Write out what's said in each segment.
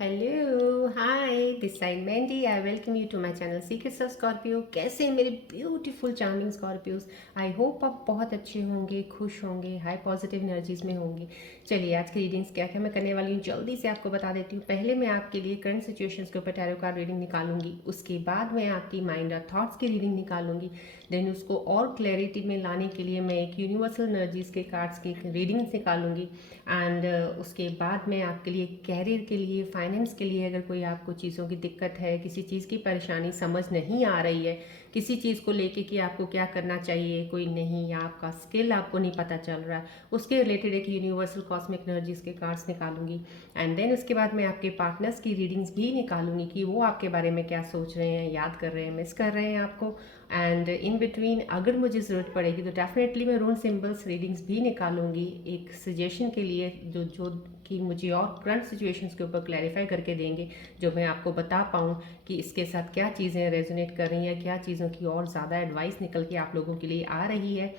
Hello hi this side Mandy I welcome you to my channel secrets of Scorpio. कैसे हैं मेरे beautiful charming Scorpios. I hope आप बहुत अच्छे होंगे, खुश होंगे, हाई पॉजिटिव एनर्जीज में होंगे। चलिए आज की रीडिंग्स क्या क्या मैं करने वाली हूँ जल्दी से आपको बता देती हूँ। पहले मैं आपके लिए करंट सिचुएशंस के ऊपर टैरो कार्ड रीडिंग निकालूंगी, उसके बाद मैं आपकी माइंड और थॉट्स की रीडिंग निकालूंगी। देन उसको और क्लैरिटी में लाने के लिए मैं एक यूनिवर्सल एनर्जीज के कार्ड्स की रीडिंग्स निकालूंगी। एंड उसके बाद मैं आपके लिए कैरियर के लिए, फाइनेंस के लिए, अगर कोई आपको चीज़ों की दिक्कत है, किसी चीज़ की परेशानी समझ नहीं आ रही है, किसी चीज़ को लेके कि आपको क्या करना चाहिए, कोई नहीं, या आपका स्किल आपको नहीं पता चल रहा है, उसके रिलेटेड एक यूनिवर्सल कॉस्मिक एनर्जीज के कार्ड्स निकालूंगी। एंड देन उसके बाद मैं आपके पार्टनर्स की रीडिंग्स भी निकालूंगी कि वो आपके बारे में क्या सोच रहे हैं, याद कर रहे हैं, मिस कर रहे हैं आपको। एंड इन बिटवीन अगर मुझे ज़रूरत पड़ेगी तो डेफिनेटली मैं रून सिंबल्स रीडिंग्स भी निकालूंगी एक सजेशन के लिए, जो कि मुझे और करंट सिचुएशंस के ऊपर क्लैरिफाई करके देंगे, जो मैं आपको बता पाऊँ कि इसके साथ क्या चीज़ें रेजोनेट कर रही हैं, क्या चीज़ों की और ज़्यादा एडवाइस निकल के आप लोगों के लिए आ रही है।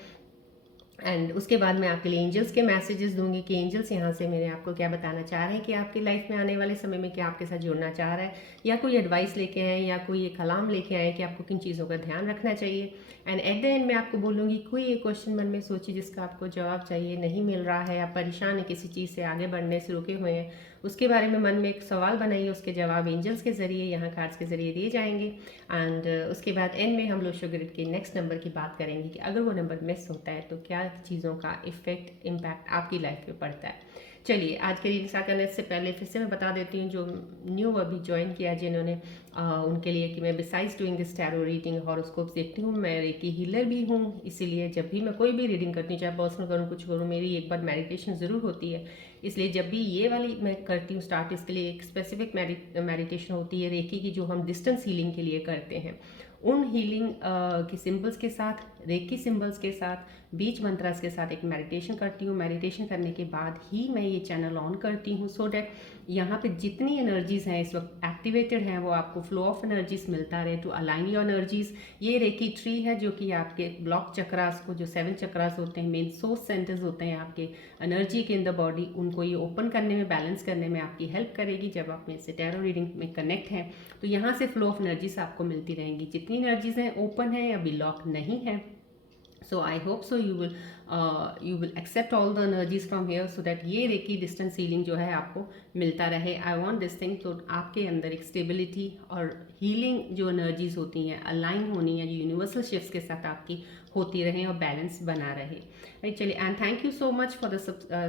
एंड उसके बाद मैं आपके लिए एंजल्स के मैसेजेस दूंगी कि एंजल्स यहाँ से मेरे आपको क्या बताना चाह रहे हैं, कि आपकी लाइफ में आने वाले समय में क्या आपके साथ जुड़ना चाह रहा है, या कोई एडवाइस लेके आए, या कोई एक कलाम लेके आए कि आपको किन चीज़ों का ध्यान रखना चाहिए। एंड एट द एंड मैं आपको बोलूँगी कोई एक क्वेश्चन मन में सोचिए जिसका आपको जवाब चाहिए, नहीं मिल रहा है, आप परेशान है, किसी चीज़ से आगे बढ़ने से रुके हुए हैं, उसके बारे में मन में एक सवाल बनाइए, उसके जवाब एंजल्स के ज़रिए, यहाँ कार्ड्स के ज़रिए दिए जाएंगे। एंड उसके बाद एंड में हम लोग शुगर के नेक्स्ट नंबर की बात करेंगे कि अगर वो नंबर मिस होता है तो क्या चीज़ों का इफेक्ट, इम्पैक्ट आपकी लाइफ पे पड़ता है। चलिए आज के रीडिंग स्टार्ट करने से पहले फिर से मैं बता देती हूँ जो न्यू अभी ज्वाइन किया जिन्होंने, उनके लिए कि मैं besides doing this tarot reading horoscopes देखती हूँ, मैं रेकी हीलर भी हूँ। इसीलिए जब भी मैं कोई भी रीडिंग करती हूँ, चाहे पर्सनल करूँ कुछ करूँ, मेरी एक बार मेडिटेशन ज़रूर होती है। इसलिए जब भी ये वाली मैं करती हूँ स्टार्ट, इसके लिए एक स्पेसिफिक मेडिटेशन होती है रेकी की, जो हम डिस्टेंस हीलिंग के लिए करते हैं। उन हीलिंग के सिंबल्स के साथ, रेकी सिंबल्स के साथ, बीच मंत्रास के साथ एक मेडिटेशन करती हूँ। मेडिटेशन करने के बाद ही मैं ये चैनल ऑन करती हूँ, सो डैट यहाँ पे जितनी एनर्जीज हैं इस वक्त एक्टिवेटेड हैं, वो आपको फ्लो ऑफ एनर्जीज मिलता रहे टू अलाइन योर एनर्जीज। ये रेकी ट्री है जो कि आपके ब्लॉक चक्रास को, जो 7 चक्रास होते हैं, मेन सोर्स सेंटर्स होते हैं आपके एनर्जी के इन द बॉडी, उनको ये ओपन करने में, बैलेंस करने में आपकी हेल्प करेगी। जब आप मेरे से टैरो रीडिंग में कनेक्ट हैं तो यहाँ से फ्लो ऑफ एनर्जीज आपको मिलती रहेंगी, जितनी एनर्जीज हैं ओपन है या भी लॉक नहीं है। So I hope so you will accept all the energies from here so that ये रेकी डिस्टेंस हीलिंग जो है आपको मिलता रहे। आई वॉन्ट दिस थिंग, तो आपके अंदर एक स्टेबिलिटी और हीलिंग जो एनर्जीज होती हैं अलाइन होनी है, यूनिवर्सल शिफ्ट्स के साथ आपकी होती रहें और बैलेंस बना रहे। राइट, चलिए and thank you so much for the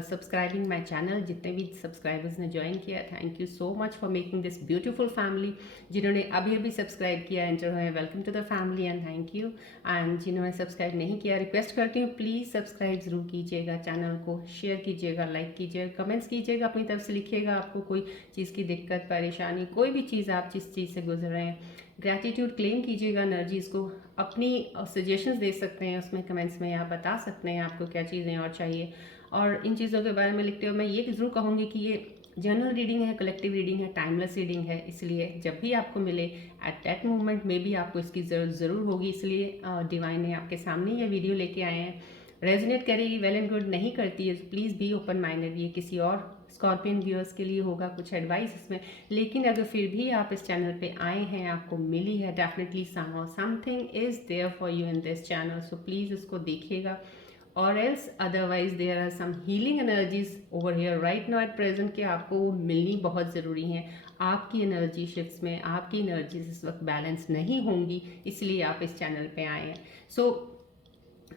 subscribing my channel. जितने भी सब्सक्राइबर्स ने ज्वाइन किया, thank you so much for making this beautiful family. जिन्होंने अभी अभी सब्सक्राइब किया एंटर हुए, welcome to the family and thank you. And जिन्होंने सब्सक्राइब नहीं किया, रिक्वेस्ट करती हूँ प्लीज़ सब्सक्राइब ज़रूर कीजिएगा, चैनल को शेयर कीजिएगा, लाइक कीजिएगा, कमेंट्स कीजिएगा, अपनी तरफ से लिखिएगा आपको कोई चीज़ की दिक्कत, परेशानी, कोई भी चीज़ आप जिस चीज़ से गुजर रहे हैं। ग्रैटिट्यूड क्लेम कीजिएगा एनर्जीज़ को, अपनी सजेशंस दे सकते हैं उसमें कमेंट्स में, आप बता सकते हैं आपको क्या चीज़ें और चाहिए। और इन चीज़ों के बारे में लिखते हुए मैं ये ज़रूर कहूँगी कि ये जनरल रीडिंग है, कलेक्टिव रीडिंग है, टाइमलेस रीडिंग है, इसलिए जब भी आपको मिले एट दैट मोमेंट में भी आपको इसकी ज़रूरत ज़रूर होगी। इसलिए डिवाइन ने आपके सामने ये वीडियो लेके आए हैं। रेजोनेट करेगी वेल एंड गुड, नहीं करती है प्लीज़ बी ओपन माइंडेड, ये किसी और स्कॉर्पियन व्यूअर्स के लिए होगा कुछ एडवाइस इसमें। लेकिन अगर फिर भी आप इस चैनल पे आए हैं, आपको मिली है, definitely something is there for you in this channel, so please उसको देखिएगा। और else otherwise there are some healing energies over here right now at present, कि आपको वो मिलनी बहुत ज़रूरी है। आपकी एनर्जी शिफ्ट्स में आपकी एनर्जीज इस वक्त बैलेंस नहीं होंगी, इसलिए आप इस चैनल पे आए हैं। सो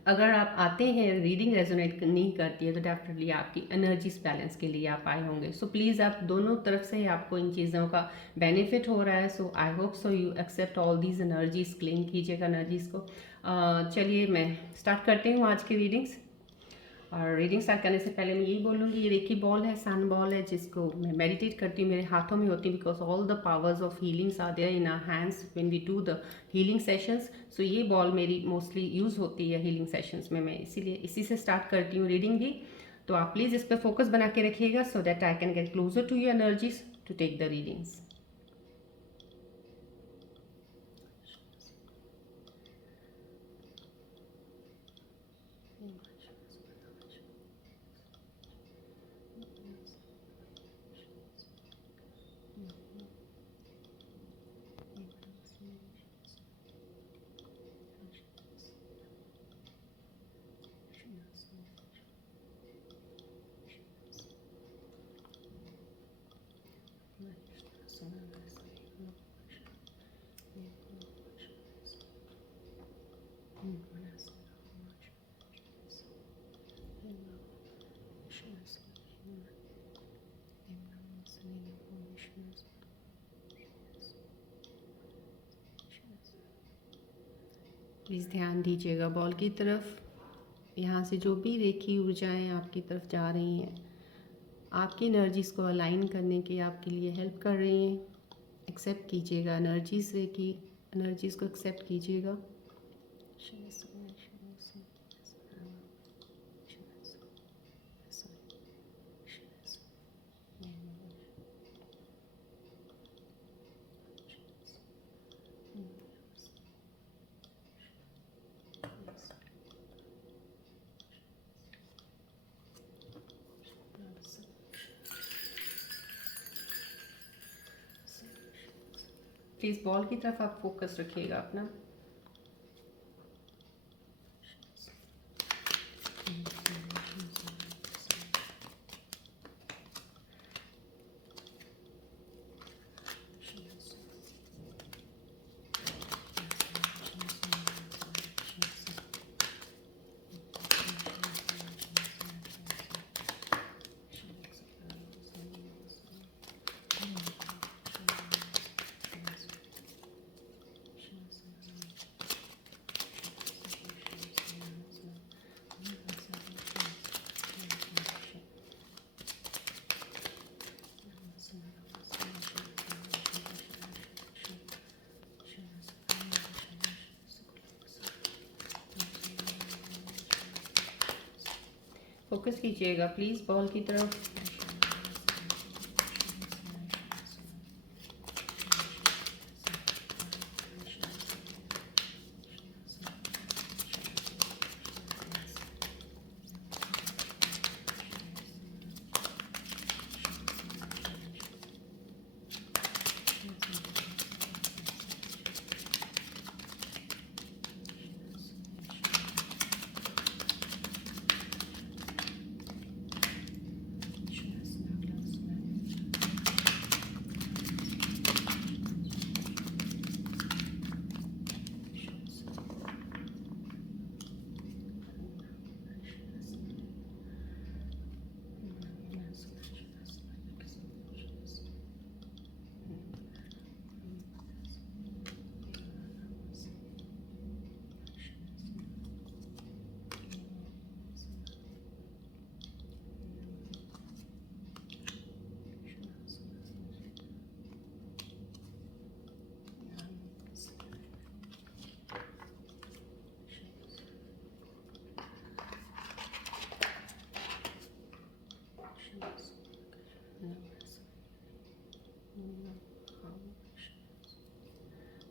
अगर आप आते हैं, रीडिंग रेजोनेट नहीं करती है, तो डेफिनेटली आपकी एनर्जीज बैलेंस के लिए आप आए होंगे। सो प्लीज़ आप दोनों तरफ से आपको इन चीज़ों का बेनिफिट हो रहा है। So I hope so you accept all these energies, claim कीजिएगा एनर्जीज को। चलिए मैं स्टार्ट करती हूँ आज की रीडिंग्स। और रीडिंग स्टार्ट करने से पहले मैं यही बोलूँगी, ये रेकी बॉल है, सन बॉल है, जिसको मैं मेडिटेट करती हूँ, मेरे हाथों में होती है, because all the powers of healings are there in our hands when we do the healing sessions. So ये बॉल मेरी मोस्टली यूज़ होती है हीलिंग सेशंस में, मैं इसीलिए इसी से स्टार्ट करती हूँ रीडिंग भी। तो आप प्लीज़ इस पर फोकस बना के रखिएगा so that I can get closer to your energies to take the readings. Please ध्यान दीजिएगा बॉल की तरफ। यहाँ से जो भी रेखी ऊर्जाएं आपकी तरफ जा रही हैं, आपकी एनर्जीज़ को अलाइन करने के आपके लिए हेल्प कर रही हैं। एक्सेप्ट कीजिएगा एनर्जीज़, रेखी एनर्जीज़ को एक्सेप्ट कीजिएगा। प्लीज़ बॉल की तरफ आप फोकस रखिएगा अपना। फोकस कीजिएगा प्लीज़ बॉल की तरफ।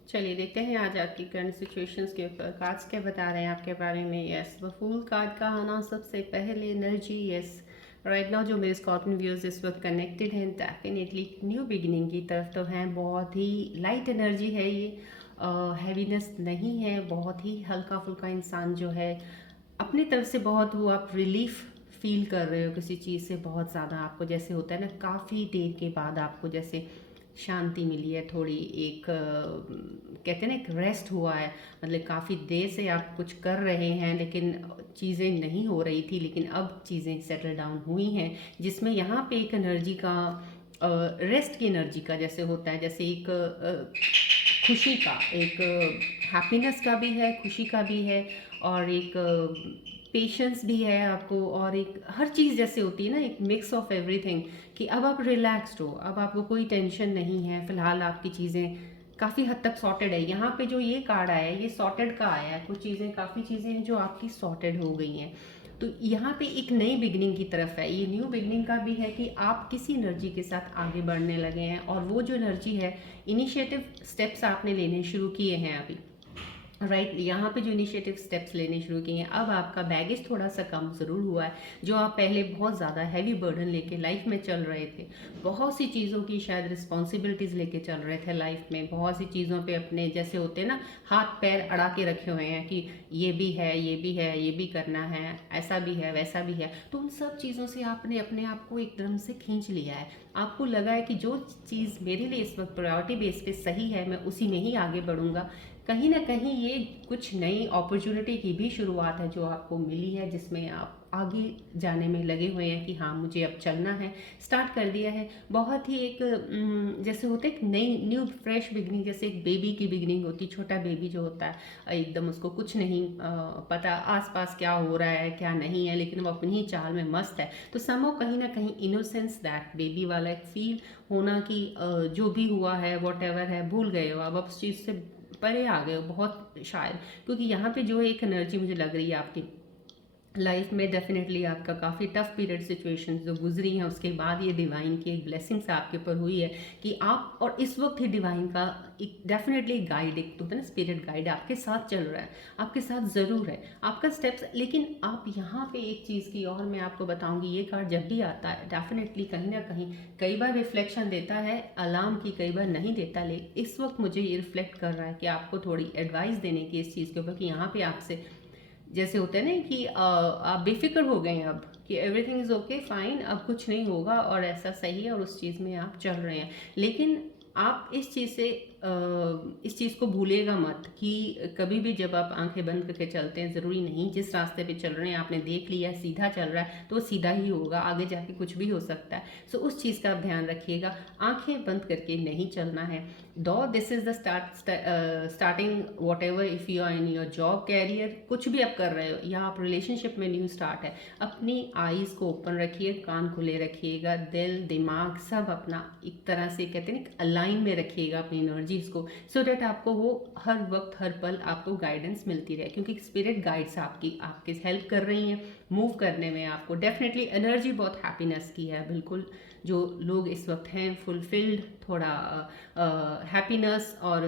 चलिए देखते हैं आज आपकी करंट सिचुएशंस के ऊपर कार्ड्स क्या बता रहे हैं आपके बारे में। यस, द फूल कार्ड का आना सबसे पहले एनर्जी। यस, राइट नाउ जो मेरे स्कॉर्पियन व्यूअर्स इस वक्त कनेक्टेड हैं डेफिनेटली न्यू बिगिनिंग की तरफ तो हैं। बहुत ही लाइट एनर्जी है ये, हैवीनेस नहीं है, बहुत ही हल्का फुल्का इंसान जो है अपनी तरफ से बहुत वो आप रिलीफ फील कर रहे हो किसी चीज़ से बहुत ज़्यादा। आपको जैसे होता है ना काफ़ी देर के बाद आपको जैसे शांति मिली है थोड़ी, एक कहते हैं ना एक रेस्ट हुआ है। मतलब काफ़ी देर से आप कुछ कर रहे हैं लेकिन चीज़ें नहीं हो रही थी, लेकिन अब चीज़ें सेटल डाउन हुई हैं, जिसमें यहाँ पे एक एनर्जी का रेस्ट की एनर्जी का जैसे होता है, जैसे एक खुशी का, एक हैप्पीनेस का भी है, खुशी का भी है, और एक पेशेंस भी है आपको, और एक हर चीज़ जैसे होती है ना एक मिक्स ऑफ एवरीथिंग, कि अब आप रिलैक्स्ड हो, अब आपको कोई टेंशन नहीं है। फिलहाल आपकी चीज़ें काफ़ी हद तक सॉर्टेड है। यहाँ पे जो ये कार्ड आया है ये सॉर्टेड का आया है। कुछ चीज़ें, काफ़ी चीज़ें हैं जो आपकी सॉर्टेड हो गई हैं। तो यहाँ पे एक नई बिगनिंग की तरफ है। ये न्यू बिगनिंग का भी है कि आप किसी एनर्जी के साथ आगे बढ़ने लगे हैं, और वो जो एनर्जी है, इनिशिएटिव स्टेप्स आपने लेने शुरू किए हैं अभी। राइट यहाँ पे जो इनिशिएटिव स्टेप्स लेने शुरू किए हैं, अब आपका बैगेज थोड़ा सा कम ज़रूर हुआ है। जो आप पहले बहुत ज़्यादा हैवी बर्डन लेके लाइफ में चल रहे थे, बहुत सी चीज़ों की शायद रिस्पॉन्सिबिलिटीज़ लेके चल रहे थे लाइफ में, बहुत सी चीज़ों पे अपने जैसे होते हैं ना हाथ पैर अड़ा के रखे हुए हैं कि ये भी है, ये भी है, ये भी करना है, ऐसा भी है, वैसा भी है। तो उन सब चीज़ों से आपने अपने आप को एकदम से खींच लिया है। आपको लगा है कि जो चीज़ मेरे लिए इस वक्त प्रायोरिटी बेस पे सही है, मैं उसी में ही आगे बढ़ूंगा। कहीं ना कहीं ये कुछ नई अपॉर्चुनिटी की भी शुरुआत है जो आपको मिली है, जिसमें आप आगे जाने में लगे हुए हैं कि हाँ मुझे अब चलना है, स्टार्ट कर दिया है। बहुत ही एक जैसे होते एक नई न्यू फ्रेश बिगनिंग, जैसे एक बेबी की बिगनिंग होती है। छोटा बेबी जो होता है एकदम उसको कुछ नहीं पता आसपास क्या हो रहा है क्या नहीं है, लेकिन वो अपनी ही चाल में मस्त है। तो समो कहीं ना कहीं इनोसेंस दैट बेबी वाला एक फील होना कि जो भी हुआ है वॉट एवर है भूल गए हो, अब उस चीज़ से परे आ गए हो बहुत शायद। क्योंकि यहाँ पे जो एक एनर्जी मुझे लग रही है आपकी लाइफ में, डेफिनेटली आपका काफ़ी टफ पीरियड सिचुएशंस जो गुजरी हैं, उसके बाद ये डिवाइन की एक ब्लेसिंग्स आपके ऊपर हुई है कि आप, और इस वक्त ही डिवाइन का एक डेफिनेटली गाइड, एक तो होता है ना स्पिरिट गाइड आपके साथ चल रहा है, आपके साथ ज़रूर है आपका स्टेप्स। लेकिन आप यहाँ पे एक चीज़ की और मैं आपको बताऊंगी, ये कार्ड जब भी आता है डेफिनेटली कहीं ना कहीं कई बार रिफ्लेक्शन देता है अलार्म की, कई बार नहीं देता। ले इस वक्त मुझे ये रिफ्लेक्ट कर रहा है कि आपको थोड़ी एडवाइस देने की इस चीज़ के ऊपर कि यहाँ पे आपसे जैसे होता है ना कि आप बेफिक्र हो गए हैं अब कि एवरीथिंग इज़ ओके फाइन, अब कुछ नहीं होगा और ऐसा सही है और उस चीज़ में आप चल रहे हैं। लेकिन आप इस चीज़ से इस चीज़ को भूलिएगा मत कि कभी भी जब आप आंखें बंद करके चलते हैं, ज़रूरी नहीं जिस रास्ते पे चल रहे हैं आपने देख लिया सीधा चल रहा है तो वो सीधा ही होगा, आगे जाके कुछ भी हो सकता है। सो उस चीज़ का आप ध्यान रखिएगा, आंखें बंद करके नहीं चलना है। दो this is the starting whatever, if you are in your job career, कुछ भी आप कर रहे हो या आप रिलेशनशिप में न्यू स्टार्ट है, अपनी आईज़ को ओपन रखिए, कान खुले रखिएगा, दिल दिमाग सब अपना एक तरह से कहते हैं ना अलाइन में रखिएगा अपनी एनर्जीज को, सो डैट आपको वो हर वक्त हर पल आपको गाइडेंस मिलती रहे। क्योंकि स्पिरिट गाइड्स आपकी हेल्प कर रही हैं मूव करने में। आपको डेफिनेटली एनर्जी बहुत हैप्पीनेस की है, बिल्कुल जो लोग इस वक्त हैं फुलफिल्ड, थोड़ा हैप्पीनेस और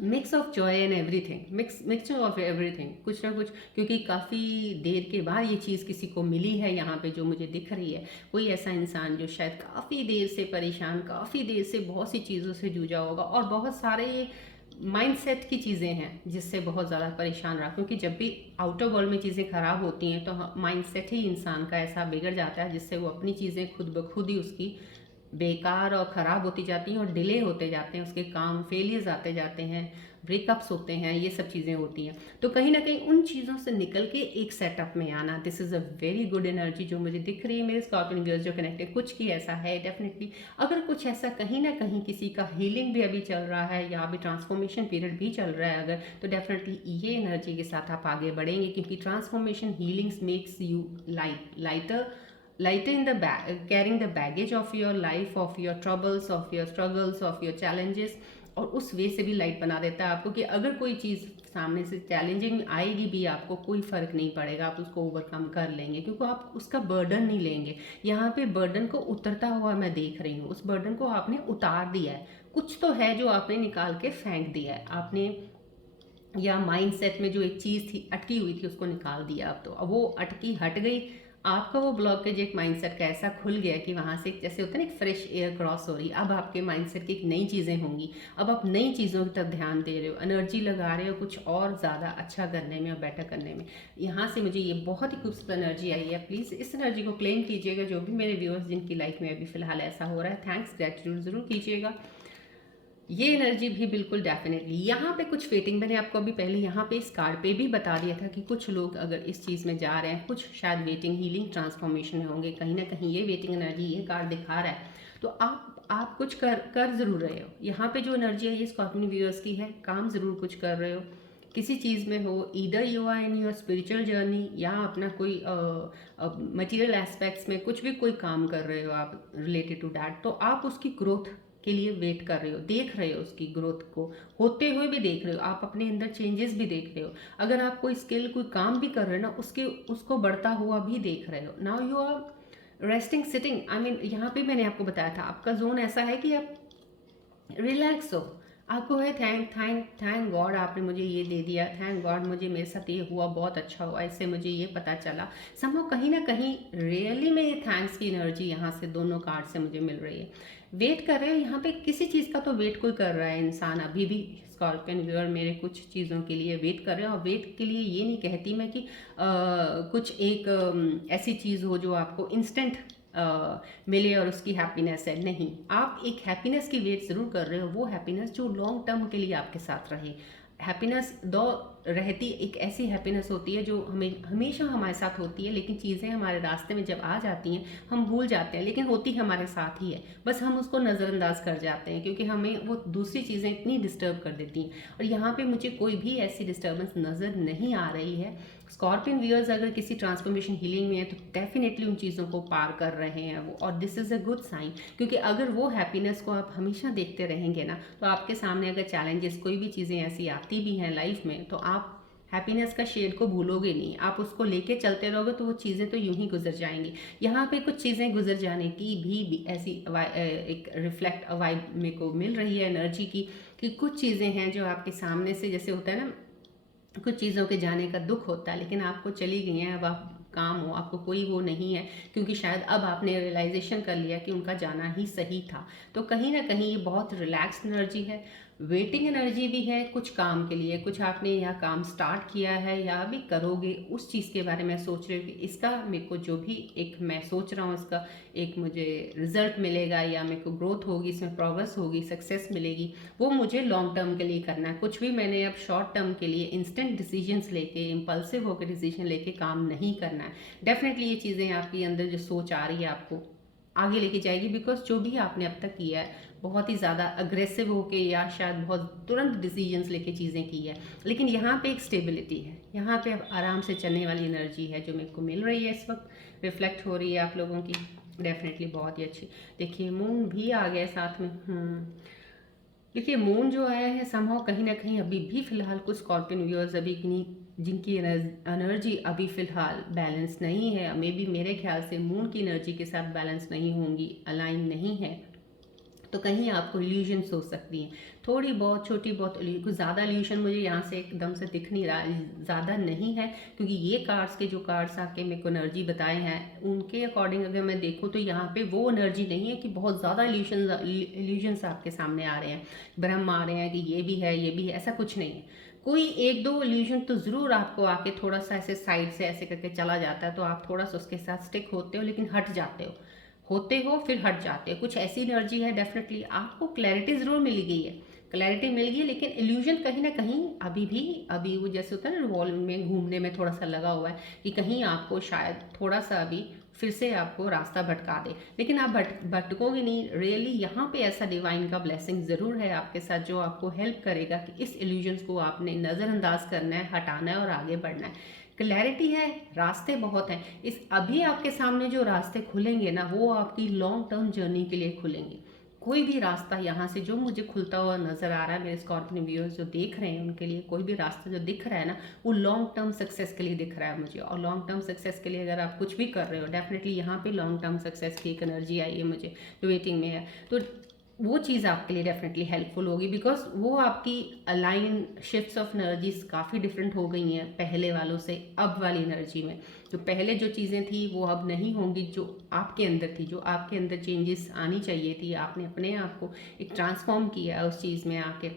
mix of Joy and everything, mixture of everything, कुछ ना कुछ। क्योंकि काफ़ी देर के बाद ये चीज़ किसी को मिली है यहाँ पे जो मुझे दिख रही है, कोई ऐसा इंसान जो शायद काफ़ी देर से परेशान, काफ़ी देर से बहुत सी चीज़ों से जूझा होगा और बहुत सारे ये माइंडसेट की चीज़ें हैं जिससे बहुत ज़्यादा परेशान रहा। क्योंकि जब भी आउटर वर्ल्ड में चीज़ें ख़राब होती हैं तो माइंडसेट ही इंसान का ऐसा बिगड़ जाता है जिससे वो अपनी चीज़ें खुद ब खुद ही उसकी बेकार और ख़राब होती जाती हैं और डिले होते जाते हैं, उसके काम फेलियर्स आते जाते हैं, ब्रेकअप्स होते हैं, ये सब चीज़ें होती हैं। तो कहीं ना कहीं उन चीज़ों से निकल के एक सेटअप में आना, this is a very good energy जो मुझे दिख रही है मेरे स्कॉर्पियन व्यूअर्स जो कनेक्टेड। कुछ की ऐसा है डेफिनेटली, अगर कुछ ऐसा कहीं ना कहीं किसी का हीलिंग भी अभी चल रहा है या अभी ट्रांसफॉर्मेशन पीरियड भी चल रहा है अगर, तो डेफिनेटली ये एनर्जी के साथ आप आगे बढ़ेंगे। क्योंकि transformation healings makes you lighter in the carrying the baggage of your life, of your troubles, of your struggles, of your challenges, और उस वे से भी लाइट बना देता है आपको कि अगर कोई चीज़ सामने से चैलेंजिंग आएगी भी आपको कोई फ़र्क नहीं पड़ेगा, आप उसको ओवरकम कर लेंगे क्योंकि आप उसका बर्डन नहीं लेंगे। यहाँ पे बर्डन को उतरता हुआ मैं देख रही हूँ, उस बर्डन को आपने उतार दिया है, कुछ तो है जो आपने निकाल के फेंक दिया है आपने, या माइंड सेट में जो एक चीज़ थी अटकी हुई थी उसको निकाल दिया। अब तो अब वो अटकी हट गई, आपका वो ब्लॉकेज एक माइंडसेट का ऐसा खुल गया कि वहाँ से जैसे होता है ना एक फ्रेश एयर क्रॉस हो रही, अब आपके माइंडसेट की एक नई चीज़ें होंगी, अब आप नई चीज़ों की तरफ ध्यान दे रहे हो, एनर्जी लगा रहे हो कुछ और ज़्यादा अच्छा करने में और बेटर करने में। यहाँ से मुझे ये बहुत ही खूबसूरत एनर्जी आई है, प्लीज़ इस एनर्जी को क्लेम कीजिएगा जो भी मेरे व्यूअर्स जिनकी लाइफ में अभी फ़िलहाल ऐसा हो रहा है, थैंक्स ग्रेटिट्यूड ज़रूर कीजिएगा। ये एनर्जी भी बिल्कुल डेफिनेटली यहाँ पे कुछ वेटिंग, मैंने आपको अभी पहले यहाँ पे इस कार्ड पे भी बता दिया था कि कुछ लोग अगर इस चीज़ में जा रहे हैं कुछ शायद वेटिंग हीलिंग ट्रांसफॉर्मेशन में होंगे, कहीं ना कहीं ये वेटिंग एनर्जी ये कार्ड दिखा रहा है। तो आप कुछ कर ज़रूर रहे हो, यहाँ पे जो एनर्जी है ये स्कॉर्पियन व्यूअर्स की है, काम ज़रूर कुछ कर रहे हो किसी चीज़ में हो, either you are in your spiritual journey या अपना कोई मटेरियल एस्पेक्ट्स में कुछ भी कोई काम कर रहे हो आप रिलेटेड टू डैट, तो आप उसकी ग्रोथ के लिए वेट कर रहे हो, देख रहे हो उसकी ग्रोथ को होते हुए भी देख रहे हो, आप अपने अंदर चेंजेस भी देख रहे हो। अगर आप कोई स्किल कोई काम भी कर रहे हो ना उसको बढ़ता हुआ भी देख रहे हो। Now you are resting sitting, I mean यहाँ पे मैंने आपको बताया था आपका जोन ऐसा है कि आप रिलैक्स हो, आपको है थैंक थैंक थैंक गॉड आपने मुझे ये दे दिया, थैंक गॉड मुझे मेरे साथ ये हुआ, बहुत अच्छा हुआ, इससे मुझे ये पता चला। समहाउ कहीं ना कहीं रियली में ये थैंक्स की एनर्जी यहाँ से दोनों कार्ड से मुझे मिल रही है। वेट कर रहे हो यहाँ पे किसी चीज़ का, तो वेट कोई कर रहा है इंसान अभी भी। स्कॉर्पियन व्यूअर मेरे कुछ चीज़ों के लिए वेट कर रहे हो, और वेट के लिए ये नहीं कहती मैं कि कुछ एक ऐसी चीज़ हो जो आपको इंस्टेंट मिले और उसकी हैप्पीनेस है, नहीं। आप एक हैप्पीनेस की वेट ज़रूर कर रहे हो, वो हैप्पीनेस जो लॉन्ग टर्म के लिए आपके साथ रहे। हैप्पीनेस दो रहती, एक ऐसी हैप्पीनेस होती है जो हमें हमेशा हमारे साथ होती है, लेकिन चीज़ें हमारे रास्ते में जब आ जाती हैं हम भूल जाते हैं, लेकिन होती हमारे साथ ही है, बस हम उसको नज़रअंदाज कर जाते हैं क्योंकि हमें वो दूसरी चीज़ें इतनी डिस्टर्ब कर देती हैं। और यहाँ पे मुझे कोई भी ऐसी डिस्टर्बेंस नज़र नहीं आ रही है। स्कॉर्पियन व्यूअर्स अगर किसी ट्रांसफॉर्मेशन हीलिंग में है तो डेफिनेटली उन चीज़ों को पार कर रहे हैं वो, और this is a good sign, क्योंकि अगर वो हैप्पीनेस को आप हमेशा देखते रहेंगे ना, तो आपके सामने अगर चैलेंजेस कोई भी चीज़ें ऐसी आती भी हैं लाइफ में, तो आप हैप्पीनेस का शेड को भूलोगे नहीं, आप उसको लेके चलते रहोगे तो वो चीज़ें तो यूं ही गुजर जाएंगी। यहाँ पे कुछ चीज़ें गुजर जाने की भी ऐसी एक रिफ्लेक्ट वाइब मेरे को मिल रही है एनर्जी की, कि कुछ चीज़ें हैं जो आपके सामने से, जैसे होता है ना कुछ चीज़ों के जाने का दुख होता है, लेकिन आपको चली गई हैं, अब आप काम हो, आपको कोई वो नहीं है, क्योंकि शायद अब आपने रियलाइजेशन कर लिया कि उनका जाना ही सही था। तो कहीं ना कहीं ये बहुत रिलैक्स एनर्जी है, वेटिंग एनर्जी भी है, कुछ काम के लिए, कुछ आपने यह काम स्टार्ट किया है या अभी करोगे, उस चीज़ के बारे में सोच रहे हो कि इसका मेरे को जो भी एक मैं सोच रहा हूँ इसका एक मुझे रिजल्ट मिलेगा, या मेरे को ग्रोथ होगी, इसमें प्रोग्रेस होगी, सक्सेस मिलेगी, वो मुझे लॉन्ग टर्म के लिए करना है। कुछ भी मैंने अब शॉर्ट टर्म के लिए इंस्टेंट डिसीजंस लेके, इम्पल्सिव होकर डिसीजन लेके काम नहीं करना है। डेफिनेटली ये चीज़ें आपके अंदर जो सोच आ रही है आपको आगे लेके जाएगी, बिकॉज जो भी आपने अब तक किया है बहुत ही ज़्यादा अग्रेसिव होके या शायद बहुत तुरंत डिसीजंस लेके चीज़ें की है, लेकिन यहाँ पे एक स्टेबिलिटी है, यहाँ पे अब आराम से चलने वाली एनर्जी है जो मेरे को मिल रही है इस वक्त, रिफ्लेक्ट हो रही है आप लोगों की। डेफिनेटली बहुत ही अच्छी। देखिए मून भी आ गया साथ में। देखिए मून जो आया है समहाउ कहीं ना कहीं अभी भी फिलहाल कुछ स्कॉर्पियन व्यूअर्स अभी जिनकी एनर्जी अभी फिलहाल बैलेंस नहीं है, मे बी मेरे ख्याल से मून की एनर्जी के साथ बैलेंस नहीं होंगी, अलाइन नहीं है, तो कहीं आपको इल्यूजन्स हो सकती हैं, थोड़ी बहुत छोटी बहुत। कुछ ज़्यादा इल्यूशन मुझे यहाँ से एकदम से दिख नहीं रहा, ज़्यादा नहीं है, क्योंकि ये कार्ड्स के जो कार्ड्स आके मेरे को एनर्जी बताए हैं उनके अकॉर्डिंग अगर मैं देखूँ तो यहाँ पे वो एनर्जी नहीं है कि बहुत ज़्यादा इल्यूशंस आपके सामने आ रहे हैं, भ्रम आ रहे हैं कि ये भी है ये भी है, ऐसा कुछ नहीं है। कोई एक दो इल्यूजन तो ज़रूर आपको आके थोड़ा सा ऐसे साइड से ऐसे करके चला जाता है, तो आप थोड़ा सा उसके साथ स्टिक होते हो, लेकिन हट जाते हो, होते हो फिर हट जाते हो। कुछ ऐसी एनर्जी है, डेफिनेटली आपको क्लैरिटी ज़रूर मिल गई है, क्लैरिटी मिल गई है, लेकिन इल्यूजन कहीं ना कहीं अभी भी, अभी वो जैसे होता है ना रिवॉल्व में घूमने में थोड़ा सा लगा हुआ है कि कहीं आपको शायद थोड़ा सा अभी फिर से आपको रास्ता भटका दे, लेकिन आप भटकोगे नहीं। रियली यहाँ पे ऐसा डिवाइन का ब्लेसिंग ज़रूर है आपके साथ जो आपको हेल्प करेगा कि इस इल्यूजन्स को आपने नज़रअंदाज करना है, हटाना है और आगे बढ़ना है। क्लैरिटी है, रास्ते बहुत हैं, इस अभी आपके सामने जो रास्ते खुलेंगे ना वो आपकी लॉन्ग टर्म जर्नी के लिए खुलेंगे। कोई भी रास्ता यहाँ से जो मुझे खुलता हुआ नज़र आ रहा है, मेरे स्कॉर्पियन व्यूअर्स जो देख रहे हैं उनके लिए कोई भी रास्ता जो दिख रहा है ना, वो लॉन्ग टर्म सक्सेस के लिए दिख रहा है मुझे। और लॉन्ग टर्म सक्सेस के लिए अगर आप कुछ भी कर रहे हो, डेफिनेटली यहाँ पे लॉन्ग टर्म सक्सेस की एक एनर्जी आई है मुझे जो वेटिंग में है, तो वो चीज़ आपके लिए डेफिनेटली हेल्पफुल होगी, बिकॉज वो आपकी अलाइन शिफ्ट्स ऑफ एनर्जीज काफ़ी डिफरेंट हो गई हैं पहले वालों से अब वाली एनर्जी में। जो पहले जो चीज़ें थी वो अब नहीं होंगी, जो आपके अंदर थी, जो आपके अंदर चेंजेस आनी चाहिए थी, आपने अपने आप को एक ट्रांसफॉर्म किया उस चीज़ में आके,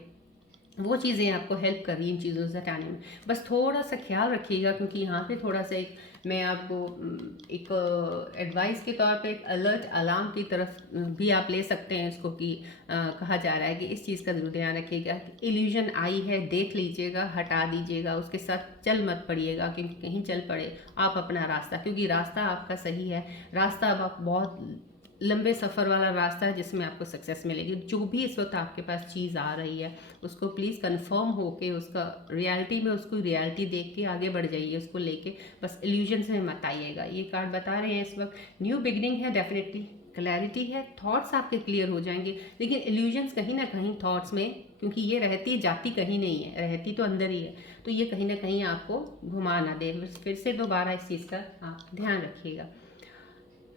वो चीज़ें आपको हेल्प कर रही हैं इन चीज़ों से हटाने में। बस थोड़ा सा ख्याल रखिएगा, क्योंकि यहाँ पे थोड़ा सा एक मैं आपको एक एडवाइस के तौर पे एक अलर्ट अलार्म की तरफ भी आप ले सकते हैं इसको, कि कहा जा रहा है कि इस चीज़ का ज़रूर ध्यान रखिएगा कि इल्यूजन आई है, देख लीजिएगा, हटा दीजिएगा, उसके साथ चल मत पड़िएगा, क्योंकि कहीं चल पड़े आप अपना रास्ता, क्योंकि रास्ता आपका सही है, रास्ता अब आप बहुत लंबे सफ़र वाला रास्ता है जिसमें आपको सक्सेस मिलेगी। जो भी इस वक्त आपके पास चीज़ आ रही है उसको प्लीज़ कंफर्म होके उसका रियलिटी में उसको रियलिटी देख के आगे बढ़ जाइए, उसको लेके बस इल्यूजन से मत आइएगा। ये कार्ड बता रहे हैं इस वक्त न्यू बिगनिंग है, डेफिनेटली क्लैरिटी है, थॉट्स आपके क्लियर हो जाएंगे, लेकिन इल्यूजन्स कहीं ना कहीं थॉट्स में, क्योंकि ये रहती जाती कहीं नहीं है, रहती तो अंदर ही है, तो ये कहीं ना कहीं आपको घुमा ना दे। फिर से दोबारा इस चीज़ का आप ध्यान रखिएगा।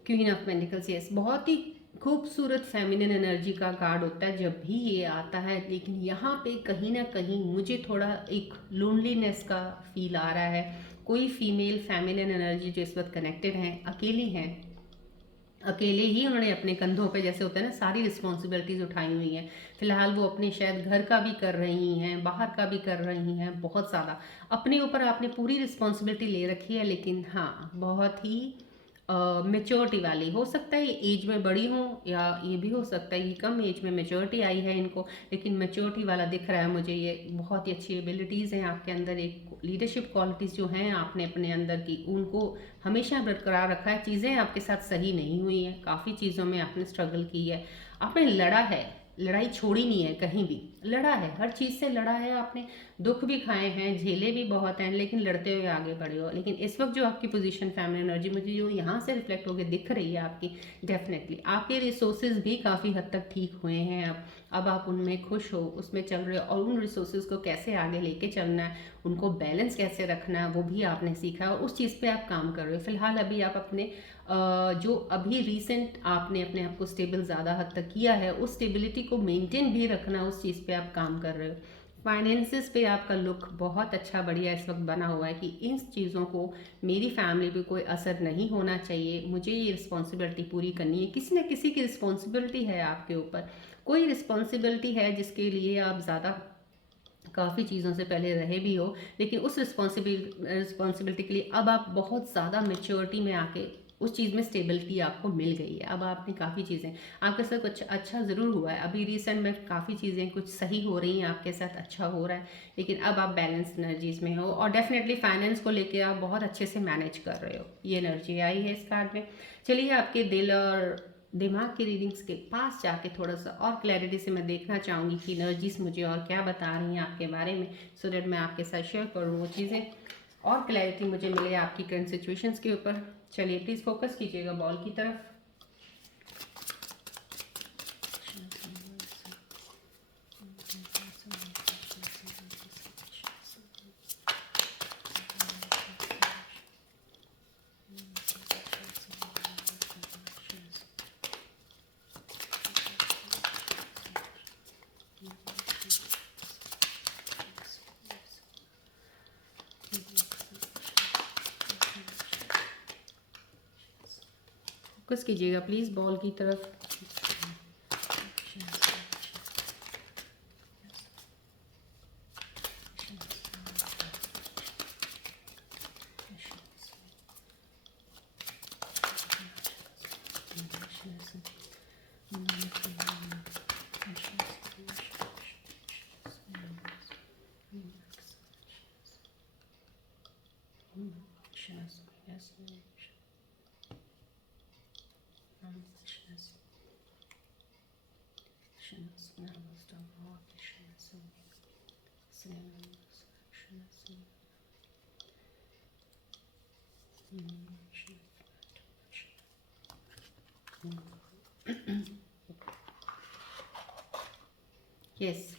क्वीन ऑफ पेंटिकल्स, यस, बहुत ही खूबसूरत फेमिनिन एनर्जी का कार्ड होता है जब भी ये आता है, लेकिन यहाँ पे कहीं ना कहीं मुझे थोड़ा एक लोनलीनेस का फील आ रहा है। कोई फीमेल फेमिनिन एनर्जी जो इस वक्त कनेक्टेड हैं, अकेली हैं, अकेले ही उन्होंने अपने कंधों पे, जैसे होता है ना, सारी रिस्पॉन्सिबिलिटीज़ उठाई हुई हैं। फिलहाल वो अपने शायद घर का भी कर रही हैं, बाहर का भी कर रही हैं, बहुत ज़्यादा अपने ऊपर आपने पूरी रिस्पॉन्सिबिलिटी ले रखी है। लेकिन हाँ, बहुत ही मेच्योरिटी वाली, हो सकता है ये एज में बड़ी हों, या ये भी हो सकता है कि कम एज में मेच्योरिटी आई है इनको, लेकिन मेच्योरिटी वाला दिख रहा है मुझे। ये बहुत ही अच्छी एबिलिटीज़ हैं आपके अंदर, एक लीडरशिप क्वालिटीज़ जो हैं आपने अपने अंदर की, उनको हमेशा बरकरार रखा है। चीज़ें आपके साथ सही नहीं हुई हैं, काफ़ी चीज़ों में आपने स्ट्रगल की है, आपने लड़ा है, लड़ाई छोड़ी नहीं है, कहीं भी लड़ा है, हर चीज़ से लड़ा है आपने, दुख भी खाए हैं, झेले भी बहुत हैं, लेकिन लड़ते हुए आगे बढ़े हो। लेकिन इस वक्त जो आपकी पोजीशन, फैमिली एनर्जी मुझे जो यहाँ से रिफ्लेक्ट होकर दिख रही है आपकी, डेफिनेटली आपके रिसोर्सेज भी काफ़ी हद तक ठीक हुए हैं। अब आप उनमें खुश हो, उसमें चल रहे हो, और उन रिसोर्सेज को कैसे आगे लेके चलना है, उनको बैलेंस कैसे रखना है, वो भी आपने सीखा है, और उस चीज़ पे आप काम कर रहे हो। फिलहाल अभी आप अपने जो अभी रिसेंट आपने अपने आप को स्टेबल ज़्यादा हद तक किया है, उस स्टेबिलिटी को मेंटेन भी रखना, उस चीज़ पे आप काम कर रहे हो। फाइनेंसिस पे आपका लुक बहुत अच्छा बढ़िया इस वक्त बना हुआ है कि इन चीज़ों को, मेरी फैमिली पे कोई असर नहीं होना चाहिए, मुझे ये रिस्पॉन्सिबिलिटी पूरी करनी है। किसी न किसी की रिस्पॉन्सिबिलिटी है आपके ऊपर, कोई रिस्पॉन्सिबिलिटी है जिसके लिए आप ज़्यादा काफ़ी चीज़ों से पहले रहे भी हो, लेकिन उस रिस्पॉन्सिबिलिटी के लिए अब आप बहुत ज़्यादा मेच्योरिटी में आके उस चीज़ में स्टेबिलिटी आपको मिल गई है। अब आपने काफ़ी चीज़ें, आपके साथ कुछ अच्छा ज़रूर हुआ है, अभी रिसेंट में काफ़ी चीज़ें कुछ सही हो रही हैं आपके साथ, अच्छा हो रहा है, लेकिन अब आप बैलेंस एनर्जीज में हो, और डेफिनेटली फाइनेंस को लेकर आप बहुत अच्छे से मैनेज कर रहे हो। ये एनर्जी आई है इस कार्ड में। चलिए आपके दिल और दिमाग की रीडिंग्स के पास जाके थोड़ा सा और क्लैरिटी से मैं देखना चाहूँगी कि एनर्जीज मुझे और क्या बता रही हैं आपके बारे में, सो दैट मैं आपके साथ शेयर करूँ वो चीज़ें, और क्लैरिटी मुझे मिले आपकी करंट सिचुएशंस के ऊपर। चलिए प्लीज़ फोकस कीजिएगा बॉल की तरफ। फोकस कीजिएगा प्लीज़ बॉल की तरफ। यस।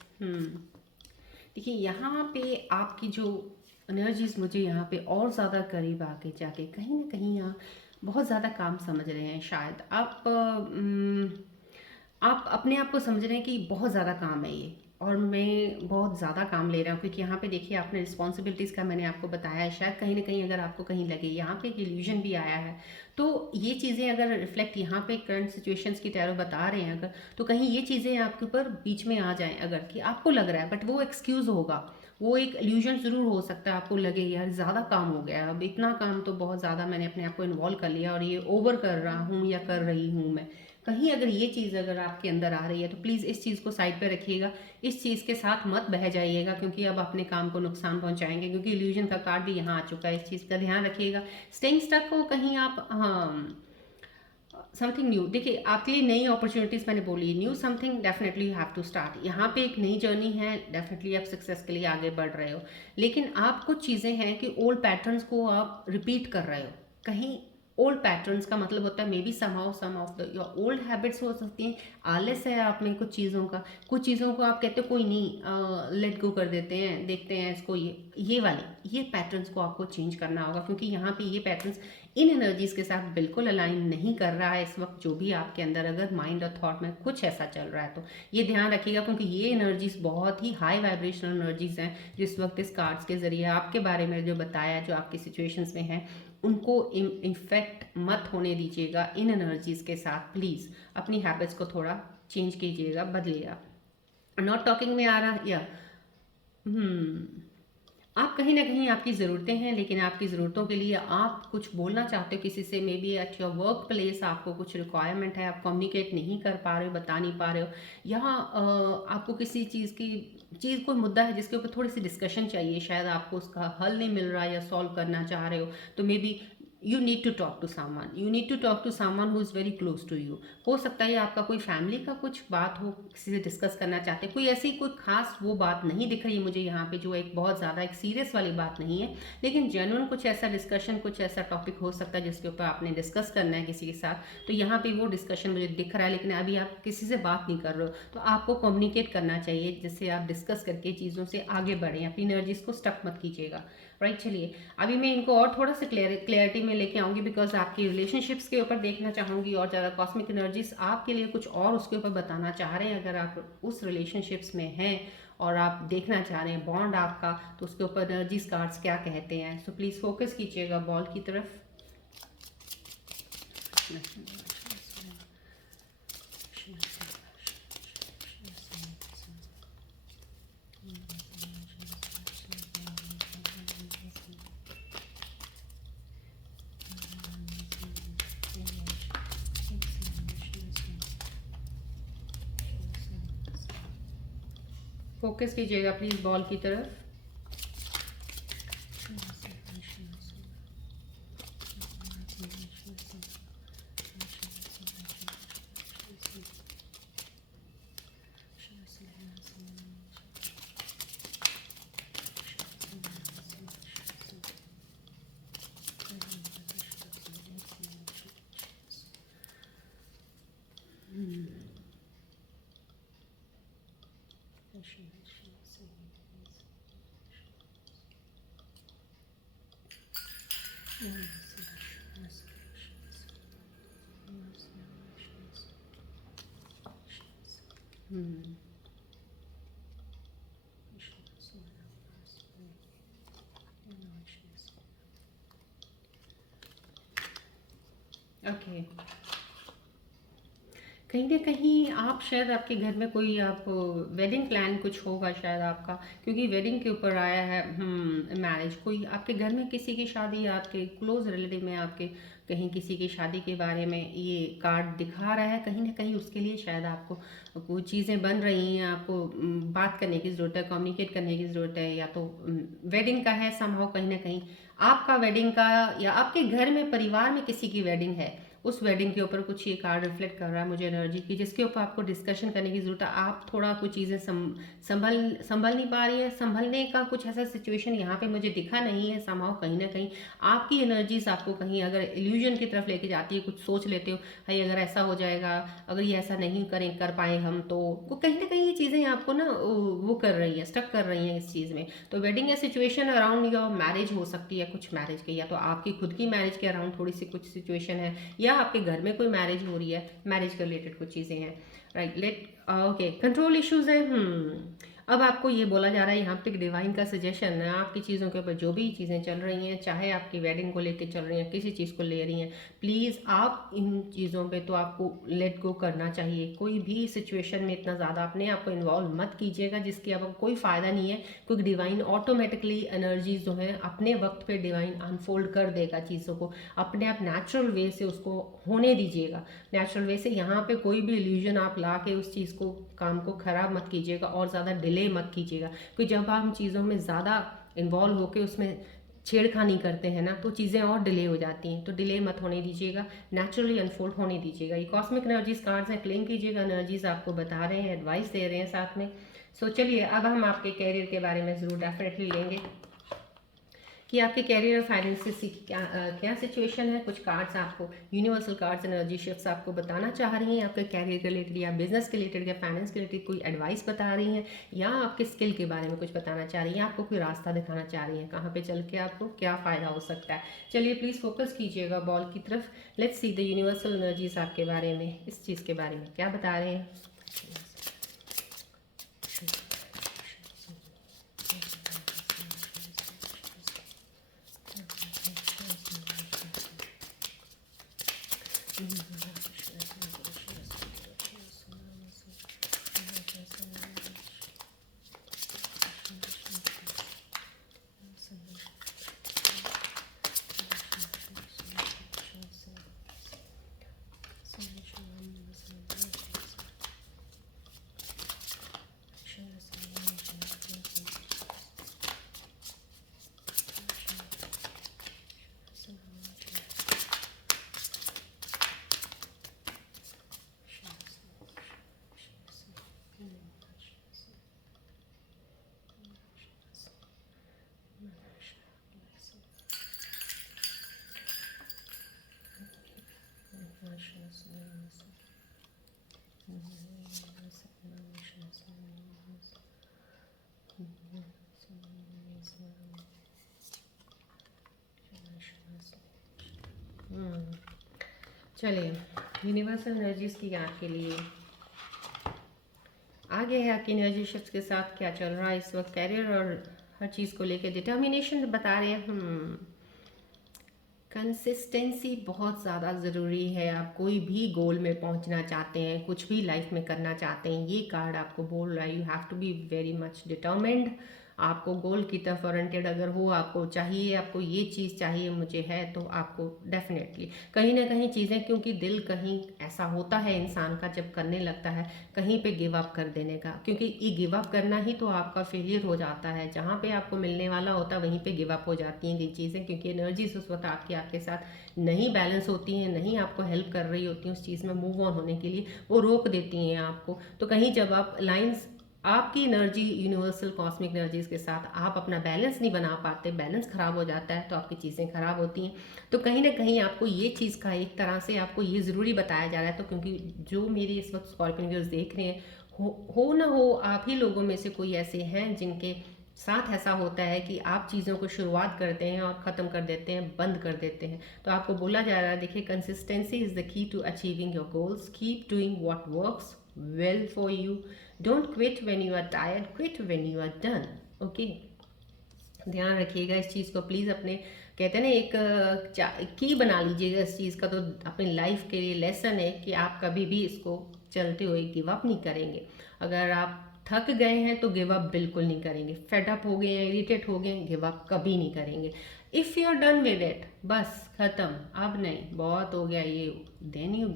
देखिए यहाँ पे आपकी जो एनर्जीज मुझे यहाँ पे और ज़्यादा करीब आके जाके कहीं ना कहीं यहाँ बहुत ज़्यादा काम समझ रहे हैं। शायद आप अपने आप को समझ रहे हैं कि बहुत ज़्यादा काम है ये, और मैं बहुत ज़्यादा काम ले रहा हूँ, क्योंकि यहाँ पे देखिए आपने रिस्पॉन्सिबिलिटीज़ का मैंने आपको बताया है। शायद कहीं ना कहीं अगर आपको कहीं लगे यहाँ पे एक इल्यूजन भी आया है, तो ये चीज़ें अगर रिफ्लेक्ट यहाँ पे करंट सिचुएशंस की टैरो बता रहे हैं अगर, तो कहीं ये चीज़ें आपके ऊपर बीच में आ जाएं अगर, कि आपको लग रहा है, बट वो एक्सक्यूज़ होगा, वो एक इल्यूजन ज़रूर हो सकता है। आपको लगे यार ज़्यादा काम हो गया, अब इतना काम तो बहुत ज़्यादा मैंने अपने आप को इन्वॉल्व कर लिया, और ये ओवर कर रहा हूँ या कर रही हूँ मैं। कहीं अगर ये चीज़ अगर आपके अंदर आ रही है, तो प्लीज़ इस चीज़ को साइड पे रखिएगा, इस चीज़ के साथ मत बह जाइएगा, क्योंकि अब अपने काम को नुकसान पहुंचाएंगे, क्योंकि इल्यूजन का कार्ड भी यहाँ आ चुका है। इस चीज़ का ध्यान रखिएगा, स्टेइंग स्टक हो कहीं आप, हाँ, समथिंग न्यू। देखिए आपके लिए नई अपॉर्चुनिटीज़ मैंने बोली, new something, definitely you have to start. यहाँ पे एक नई जर्नी है, डेफिनेटली आप सक्सेस के लिए आगे बढ़ रहे हो, लेकिन आप कुछ चीज़ें हैं कि ओल्ड पैटर्न्स को आप रिपीट कर रहे हो। कहीं ओल्ड पैटर्न्स का मतलब होता है maybe some of the your old habits हो सकती हैं। आलस है आप में कुछ चीज़ों का, कुछ चीज़ों को आप कहते हो कोई नहीं, लेट गो कर देते हैं, देखते हैं इसको, ये वाले ये पैटर्न्स को आपको चेंज करना होगा, क्योंकि यहाँ पे ये पैटर्न्स इन एनर्जीज़ के साथ बिल्कुल अलाइन नहीं कर रहा है इस वक्त, जो भी आपके अंदर अगर माइंड और थॉट में कुछ ऐसा चल रहा है तो ये ध्यान रखिएगा, क्योंकि ये एनर्जीज़ बहुत ही हाई वाइब्रेशनल एनर्जीज़ हैं जिस वक्त इस कार्ड्स के ज़रिए आपके बारे में जो बताया, जो आपकी सिचुएशंस में है, उनको इन्फेक्ट मत होने दीजिएगा इन एनर्जीज़ के साथ। प्लीज़ अपनी हैबिट्स को थोड़ा चेंज कीजिएगा, बदलिएगा। नॉट टॉकिंग में आ रहा या आप कहीं ना कहीं आपकी ज़रूरतें हैं, लेकिन आपकी ज़रूरतों के लिए आप कुछ बोलना चाहते हो किसी से, may be at your work place आपको कुछ रिक्वायरमेंट है, आप कम्युनिकेट नहीं कर पा रहे हो, बता नहीं पा रहे हो, या आपको किसी चीज़ कोई मुद्दा है जिसके ऊपर थोड़ी सी डिस्कशन चाहिए, शायद आपको उसका हल नहीं मिल रहा है या सॉल्व करना चाह रहे हो, तो maybe you need to talk to someone, you need to talk to someone who is very close to you. हो सकता है आपका कोई फैमिली का कुछ बात हो, किसी से डिस्कस करना चाहते हैं, कोई ऐसी कोई खास वो बात नहीं दिख रही मुझे यहाँ पे जो एक बहुत ज़्यादा एक सीरियस वाली बात नहीं है, लेकिन जेन्युइन कुछ ऐसा डिस्कशन, कुछ ऐसा टॉपिक हो सकता है जिसके ऊपर आपने डिस्कस करना है किसी के साथ, तो यहाँ पे वो डिस्कशन मुझे दिख रहा है, लेकिन अभी आप किसी से बात नहीं कर रहे हो, तो आपको कम्युनिकेट करना चाहिए जिससे आप डिस्कस करके चीज़ों से आगे बढ़ें, अपनी एनर्जीज को स्टक मत कीजिएगा। राइट, चलिए अभी मैं इनको और थोड़ा सा क्लैरिटी में लेके आऊँगी, बिकॉज आपकी रिलेशनशिप्स के ऊपर देखना चाहूँगी और ज़्यादा कॉस्मिक एनर्जीज आपके लिए कुछ और उसके ऊपर बताना चाह रहे हैं। अगर आप उस रिलेशनशिप्स में हैं और आप देखना चाह रहे हैं बॉन्ड आपका, तो उसके ऊपर एनर्जीज कार्ड्स क्या कहते हैं, सो प्लीज़ फोकस कीजिएगा बॉल की तरफ। फोकस कीजिएगा प्लीज़ बॉल की तरफ। ओके, कहीं ना कहीं आप शायद आपके घर में कोई आप वेडिंग प्लान कुछ होगा शायद आपका, क्योंकि वेडिंग के ऊपर आया है मैरिज, कोई आपके घर में किसी की शादी, आपके क्लोज रिलेटिव में आपके कहीं किसी की शादी के बारे में ये कार्ड दिखा रहा है, कहीं ना कहीं उसके लिए शायद आपको कुछ चीज़ें बन रही हैं, आपको बात करने की ज़रूरत है, कम्युनिकेट करने की ज़रूरत है, या तो वेडिंग का है समहाउ, कहीं ना कहीं आपका वेडिंग का, या आपके घर में परिवार में किसी की वेडिंग है, उस वेडिंग के ऊपर कुछ ये कार्ड रिफ्लेक्ट कर रहा है मुझे एनर्जी की, जिसके ऊपर आपको डिस्कशन करने की ज़रूरत है। आप थोड़ा कुछ चीज़ें संभल नहीं पा रही है, संभलने का कुछ ऐसा सिचुएशन यहाँ पे मुझे दिखा नहीं है समहाउ, कहीं ना कहीं आपकी एनर्जीज आपको कहीं अगर इल्यूजन की तरफ लेके जाती है, कुछ सोच लेते हो भाई अगर ऐसा हो जाएगा, अगर ये ऐसा नहीं कर पाए हम, तो वो कहीं ना कहीं ये चीज़ें आपको ना वो कर रही है, स्टक कर रही हैं इस चीज़ में। तो वेडिंग या सिचुएशन अराउंड योर मैरिज हो सकती है, कुछ मैरिज की, या तो आपकी खुद की मैरिज के अराउंड थोड़ी सी कुछ सिचुएशन है, या आपके घर में कोई मैरिज हो रही है, मैरिज के रिलेटेड कुछ चीज़ें हैं। Right, let okay, control issues हैं। अब आपको ये बोला जा रहा है यहाँ पे डिवाइन का सजेशन है, आपकी चीज़ों के ऊपर जो भी चीज़ें चल रही हैं, चाहे आपकी वेडिंग को लेकर चल रही हैं, किसी चीज़ को ले रही हैं, प्लीज़ आप इन चीज़ों पे तो आपको लेट गो करना चाहिए। कोई भी सिचुएशन में इतना ज़्यादा अपने आप को इन्वॉल्व मत कीजिएगा जिसकी आपको कोई फ़ायदा नहीं है, क्योंकि डिवाइन ऑटोमेटिकली एनर्जीज जो हैं अपने वक्त पे डिवाइन अनफोल्ड कर देगा चीज़ों को, अपने आप नेचुरल वे से उसको होने दीजिएगा, नेचुरल वे से। यहाँ पे कोई भी इल्यूजन आप ला के उस चीज़ को, काम को ख़राब मत कीजिएगा और ज़्यादा डिले मत कीजिएगा, क्योंकि जब हम चीज़ों में ज़्यादा इन्वॉल्व होकर उसमें छेड़खानी करते हैं ना, तो चीज़ें और डिले हो जाती हैं, तो डिले मत होने दीजिएगा, नेचुरली अनफोल्ड होने दीजिएगा। ये कॉस्मिक एनर्जीज कार्ड्स हैं, क्लेम कीजिएगा, एनर्जीज आपको बता रहे हैं, एडवाइस दे रहे हैं साथ में। सो चलिए अब हम आपके कैरियर के बारे में ज़रूर डेफिनेटली लेंगे कि आपके कैरियर और फाइनेंस से क्या सिचुएशन है। कुछ कार्ड्स आपको यूनिवर्सल कार्ड्स एनर्जी शिफ्ट्स आपको बताना चाह रही हैं, आपके कैरियर के रिलेटेड या बिजनेस के रिलेटेड या फाइनेंस के रिलेटेड कोई एडवाइस बता रही हैं, या आपके स्किल के बारे में कुछ बताना चाह रही हैं, आपको कोई रास्ता दिखाना चाह रही हैं, कहाँ पे चल के आपको क्या फ़ायदा हो सकता है। चलिए प्लीज़ फोकस कीजिएगा बॉल की तरफ। Let's see the universal energies आपके बारे में, इस चीज़ के बारे में क्या बता रहे हैं। चलिए यूनिवर्सल एनर्जीज की आपके लिए आगे है, आपकी एनर्जी शिफ्ट के साथ क्या चल रहा है इस वक्त कैरियर और हर चीज़ को लेके डिटर्मिनेशन बता रहे हैं। कंसिस्टेंसी बहुत ज़्यादा ज़रूरी है। आप कोई भी गोल में पहुंचना चाहते हैं, कुछ भी लाइफ में करना चाहते हैं, ये कार्ड आपको बोल रहा है you have to be very much determined. आपको गोल की तरफ ओरिएंटेड अगर हो, आपको चाहिए, आपको ये चीज़ चाहिए मुझे है, तो आपको डेफिनेटली कहीं ना कहीं चीज़ें, क्योंकि दिल कहीं ऐसा होता है इंसान का जब करने लगता है कहीं पे गिव अप कर देने का, क्योंकि ये गिव अप करना ही तो आपका फेलियर हो जाता है। जहाँ पे आपको मिलने वाला होता है वहीं पे गिव अप हो जाती हैं ये चीज़ें, क्योंकि एनर्जीज उस वक्त आपके साथ नहीं बैलेंस होती हैं, नहीं आपको हेल्प कर रही होती हैं उस चीज़ में मूव ऑन होने के लिए, वो रोक देती हैं आपको। तो कहीं जब आप लाइन्स, आपकी एनर्जी यूनिवर्सल कॉस्मिक एनर्जीज के साथ आप अपना बैलेंस नहीं बना पाते, बैलेंस खराब हो जाता है, तो आपकी चीज़ें खराब होती हैं। तो कहीं ना कहीं आपको ये चीज़ का एक तरह से आपको ये ज़रूरी बताया जा रहा है। तो क्योंकि जो मेरे इस वक्त स्कॉर्पियन व्यूअर्स देख रहे हैं, हो ना हो आप ही लोगों में से कोई ऐसे हैं जिनके साथ ऐसा होता है कि आप चीज़ों को शुरुआत करते हैं और ख़त्म कर देते हैं, बंद कर देते हैं। तो आपको बोला जा रहा है, देखिए consistency is the key to achieving your goals, keep doing what works well for you, don't quit when you are tired, quit when you are done. Okay, ध्यान रखिएगा इस चीज़ को प्लीज़। अपने कहते हैं ना एक की बना लीजिएगा इस चीज़ का, तो अपनी लाइफ के लिए लेसन है कि आप कभी भी इसको चलते हुए गिव अप नहीं करेंगे। अगर आप थक गए हैं तो गिव अप बिल्कुल नहीं करेंगे, फेड अप हो गए हैं, इरिटेट हो गए हैं, गिव अप कभी नहीं करेंगे। If you are done with it, बस ख़त्म, अब नहीं, बहुत हो गया ये, then you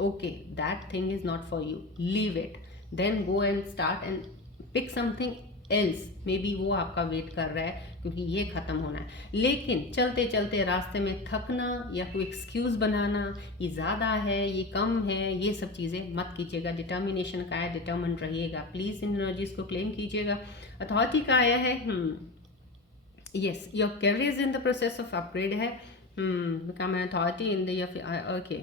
okay that thing is not for you, leave it, then go and start and pick something else. Maybe वो आपका वेट कर रहा है क्योंकि ये ख़त्म होना है। लेकिन चलते चलते रास्ते में थकना या कोई एक्सक्यूज़ बनाना, ये ज़्यादा है, ये कम है, ये सब चीज़ें मत कीजिएगा। डिटर्मिनेशन का है, डिटर्मिन रहिएगा प्लीज़। इन एनर्जीज़ को क्लेम कीजिएगा। अथॉरिटी का आया है, yes your career is in the process of upgrade है, become an authority in the okay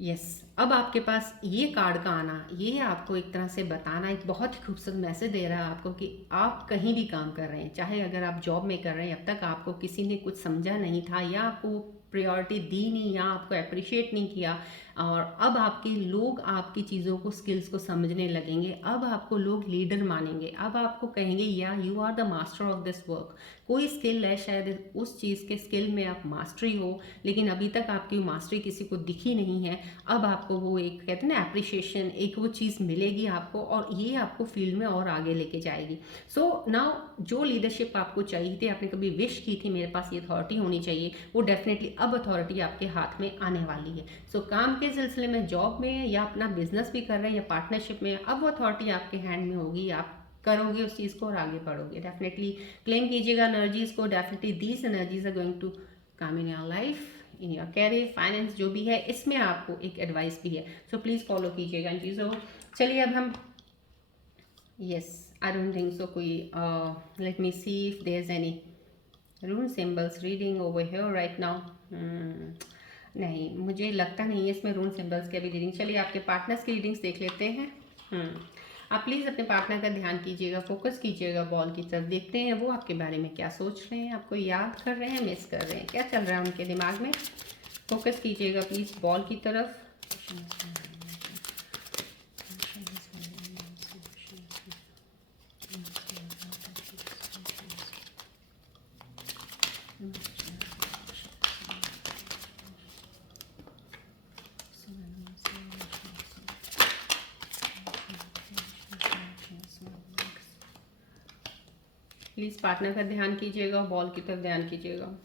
yes अब आपके पास ये कार्ड का आना, ये आपको एक तरह से बताना, एक बहुत ही खूबसूरत मैसेज दे रहा है आपको कि आप कहीं भी काम कर रहे हैं, चाहे अगर आप जॉब में कर रहे हैं, अब तक आपको किसी ने कुछ समझा नहीं था या आपको प्रायोरिटी दी नहीं या आपको अप्रिशिएट नहीं किया, और अब आपके लोग आपकी चीज़ों को, स्किल्स को समझने लगेंगे। अब आपको लोग लीडर मानेंगे, अब आपको कहेंगे या you are the master of this work. कोई स्किल है, शायद उस चीज़ के स्किल में आप मास्टरी हो, लेकिन अभी तक आपकी मास्टरी किसी को दिखी नहीं है। अब आपको वो एक कहते हैं ना अप्रिशिएशन, एक वो चीज़ मिलेगी आपको, और ये आपको फील्ड में और आगे लेके जाएगी। सो नाउ जो लीडरशिप आपको चाहिए थी, आपने कभी विश की थी मेरे पास ये अथॉरिटी होनी चाहिए, वो डेफिनेटली अब अथॉरिटी आपके हाथ में आने वाली है। सो काम के सिलसिले में, जॉब में, या अपना बिजनेस भी कर रहे हैं या पार्टनरशिप में, अब वो अथॉरिटी आपके हैंड में होगी, आप करोगे उस चीज़ को और आगे बढ़ोगे। डेफिनेटली क्लेम कीजिएगा एनर्जीज को। Definitely these energies are going to come in your life, in your career, finance, जो भी है, इसमें आपको एक एडवाइस भी है। सो प्लीज़ फॉलो कीजिएगा इन चीज़ों को। चलिए अब हम yes, I don't think so कोई, let me see if there is any rune symbols reading over here right now. नहीं, मुझे लगता नहीं है इसमें रून सिंबल्स की अभी रीडिंग। चलिए आपके पार्टनर्स की रीडिंग्स देख लेते हैं। आप प्लीज़ अपने पार्टनर का ध्यान कीजिएगा, फोकस कीजिएगा बॉल की तरफ, देखते हैं वो आपके बारे में क्या सोच रहे हैं, आपको याद कर रहे हैं, मिस कर रहे हैं, क्या चल रहा है उनके दिमाग में। फोकस कीजिएगा प्लीज़ बॉल की तरफ। प्लीज़ पार्टनर का ध्यान कीजिएगा, बॉल की तरफ ध्यान कीजिएगा।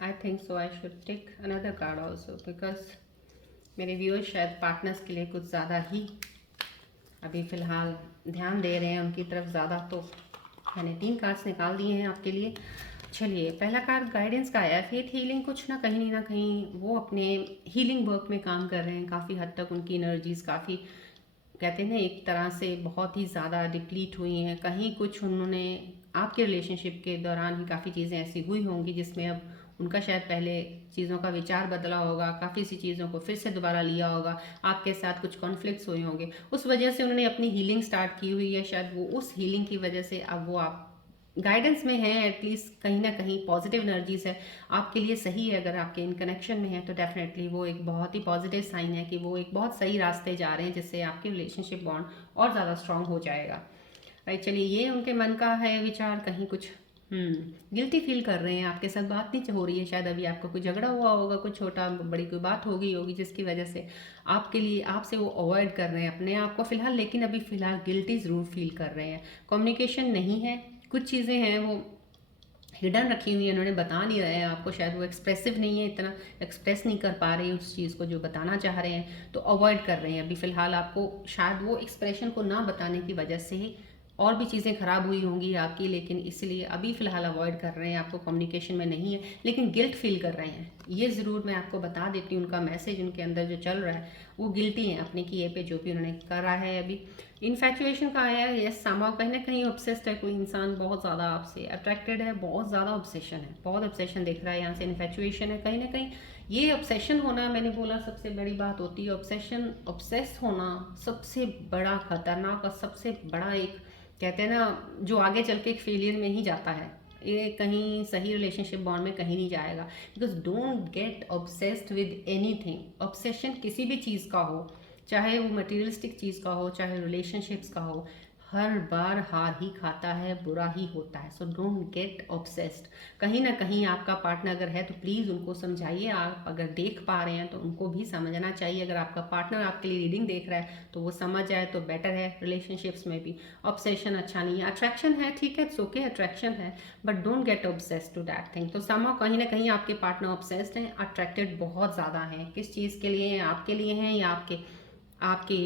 I think so I should take another card also, because मेरे व्यूअर्स शायद पार्टनर्स के लिए कुछ ज़्यादा ही अभी फ़िलहाल ध्यान दे रहे हैं उनकी तरफ ज़्यादा। तो मैंने 3 कार्ड्स निकाल दिए हैं आपके लिए। चलिए, पहला कार्ड गाइडेंस का आया, फेथ हीलिंग। कुछ ना कहीं वो अपने हीलिंग वर्क में काम कर रहे हैं, काफ़ी हद तक उनकी एनर्जीज़ काफ़ी, कहते हैं ना, एक तरह से बहुत ही ज़्यादा डिप्लीट हुई हैं। कहीं कुछ उन्होंने आपके रिलेशनशिप के दौरान ही काफ़ी चीज़ें ऐसी हुई होंगी जिसमें अब उनका शायद पहले चीज़ों का विचार बदला होगा, काफ़ी सी चीज़ों को फिर से दोबारा लिया होगा, आपके साथ कुछ कॉन्फ्लिक्ट्स हुए होंगे, उस वजह से उन्होंने अपनी हीलिंग स्टार्ट की हुई है। शायद वो उस हीलिंग की वजह से अब वो आप गाइडेंस में है, एटलीस्ट कहीं ना कहीं पॉजिटिव एनर्जीज है आपके लिए, सही है। अगर आपके इन कनेक्शन में है तो डेफिनेटली वो एक बहुत ही पॉजिटिव साइन है कि वो एक बहुत सही रास्ते जा रहे हैं, जिससे आपके रिलेशनशिप बॉन्ड और ज़्यादा स्ट्रांग हो जाएगा। राइट, चलिए, ये उनके मन का है विचार। कहीं कुछ गिल्टी फील कर रहे हैं, आपके साथ बात नहीं हो रही है, शायद अभी आपका कोई झगड़ा हुआ होगा, कुछ छोटा बड़ी कोई बात हो गई होगी जिसकी वजह से आपके लिए आपसे वो अवॉइड कर रहे हैं अपने आप को फिलहाल, लेकिन अभी फ़िलहाल गिल्टी ज़रूर फील कर रहे हैं। कम्युनिकेशन नहीं है, कुछ चीज़ें हैं वो हिडन रखी हुई है, उन्होंने बता नहीं रहे हैं आपको, शायद वो एक्सप्रेसिव नहीं है, इतना एक्सप्रेस नहीं कर पा रही उस चीज़ को जो बताना चाह रहे हैं, तो अवॉइड कर रहे हैं अभी फ़िलहाल आपको। शायद वो एक्सप्रेशन को ना बताने की वजह से ही और भी चीज़ें ख़राब हुई होंगी आपकी, लेकिन इसलिए अभी फ़िलहाल अवॉइड कर रहे हैं आपको, कम्युनिकेशन में नहीं है, लेकिन गिल्ट फील कर रहे हैं। ये ज़रूर मैं आपको बता देती हूँ, उनका मैसेज उनके अंदर जो चल रहा है वो गिल्टी है अपने किए पे, जो भी उन्होंने करा है अभी। इन्फैचुएशन का आया है, यस, समाव कहीं ना कहीं ऑब्सेस्ड है कोई इंसान, बहुत ज़्यादा आपसे अट्रैक्टेड है, बहुत ज़्यादा ऑब्सेशन है, बहुत ऑब्सेशन दिख रहा है यहाँ से। इन्फैचुएशन है कहीं ना कहीं, ये ऑब्सेशन होना, मैंने बोला सबसे बड़ी बात होती है ऑब्सेशन, ऑब्सेस होना सबसे बड़ा खतरनाक और सबसे बड़ा एक, कहते हैं ना, जो आगे चल के एक फेलियर में ही जाता है, ये कहीं सही रिलेशनशिप बॉन्ड में कहीं नहीं जाएगा। Because don't get obsessed with anything. Obsession किसी भी चीज़ का हो, चाहे वो मटेरियलिस्टिक चीज़ का हो, चाहे रिलेशनशिप्स का हो, हर बार हार ही खाता है, बुरा ही होता है। So don't get obsessed. कहीं ना कहीं आपका पार्टनर अगर है तो प्लीज़ उनको समझाइए, आप अगर देख पा रहे हैं तो उनको भी समझना चाहिए। अगर आपका पार्टनर आपके लिए रीडिंग देख रहा है तो वो समझ जाए तो बेटर है। रिलेशनशिप्स में भी ऑब्सेशन अच्छा नहीं है, अट्रैक्शन है, ठीक है, इट्स ओके, अट्रैक्शन है, but don't get obsessed to that thing. तो समाव कहीं ना कहीं आपके पार्टनर ऑब्सेस्ड हैं, अट्रैक्टेड बहुत ज़्यादा हैं। किस चीज़ के लिए हैं? आपके लिए हैं या आपके आपकी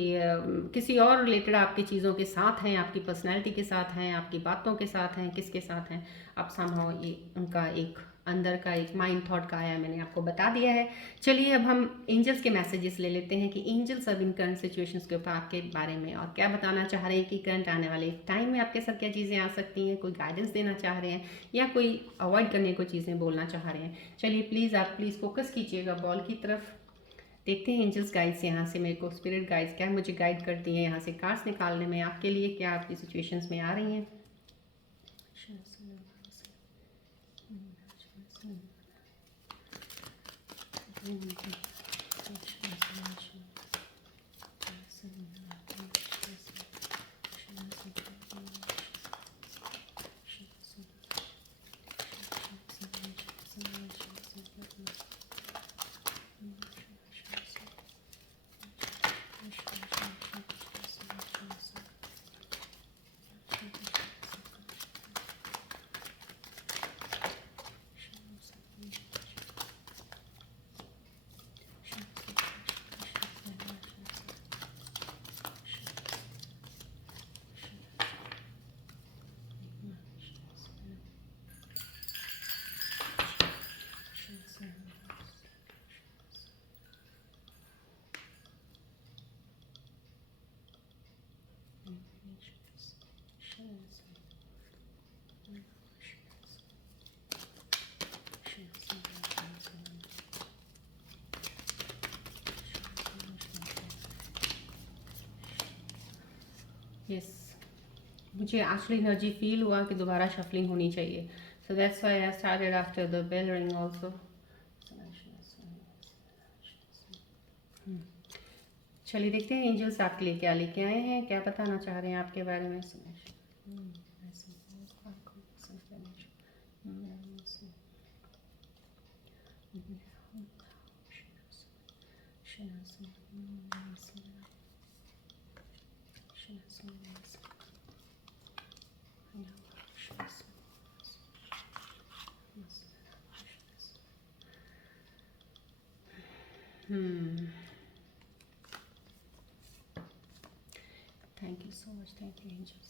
किसी और रिलेटेड आपकी चीज़ों के साथ हैं, आपकी पर्सनैलिटी के साथ हैं, आपकी बातों के साथ हैं, किसके साथ हैं? आप समहाउ ये उनका एक अंदर का एक माइंड थॉट का आया है, मैंने आपको बता दिया है। चलिए अब हम एंजल्स के मैसेजेस ले लेते हैं कि एंजल्स अब इन करंट सिचुएशंस के ऊपर आपके बारे में और क्या बताना चाह रहे हैं कि करंट आने वाले टाइम में आपके साथ क्या चीज़ें आ सकती हैं, कोई गाइडेंस देना चाह रहे हैं या कोई अवॉइड करने को चीज़ें बोलना चाह रहे हैं। चलिए प्लीज़ आप प्लीज़ फोकस कीजिएगा बॉल की तरफ, देखते हैं एंजल्स गाइड्स यहाँ से मेरे को, स्पिरिट गाइड्स क्या मुझे गाइड करती हैं यहाँ से कार्ड्स निकालने में आपके लिए, क्या आपकी सिचुएशंस में आ रही हैं। यस, मुझे एक्चुअली एनर्जी फील हुआ कि दोबारा शफलिंग होनी चाहिए, so that's why I started after the bell ring also. चलिए देखते हैं एंजल्स आपके लिए क्या लेके आए हैं, क्या बताना चाह रहे हैं आपके बारे में। Thank you so much. Thank you, angels.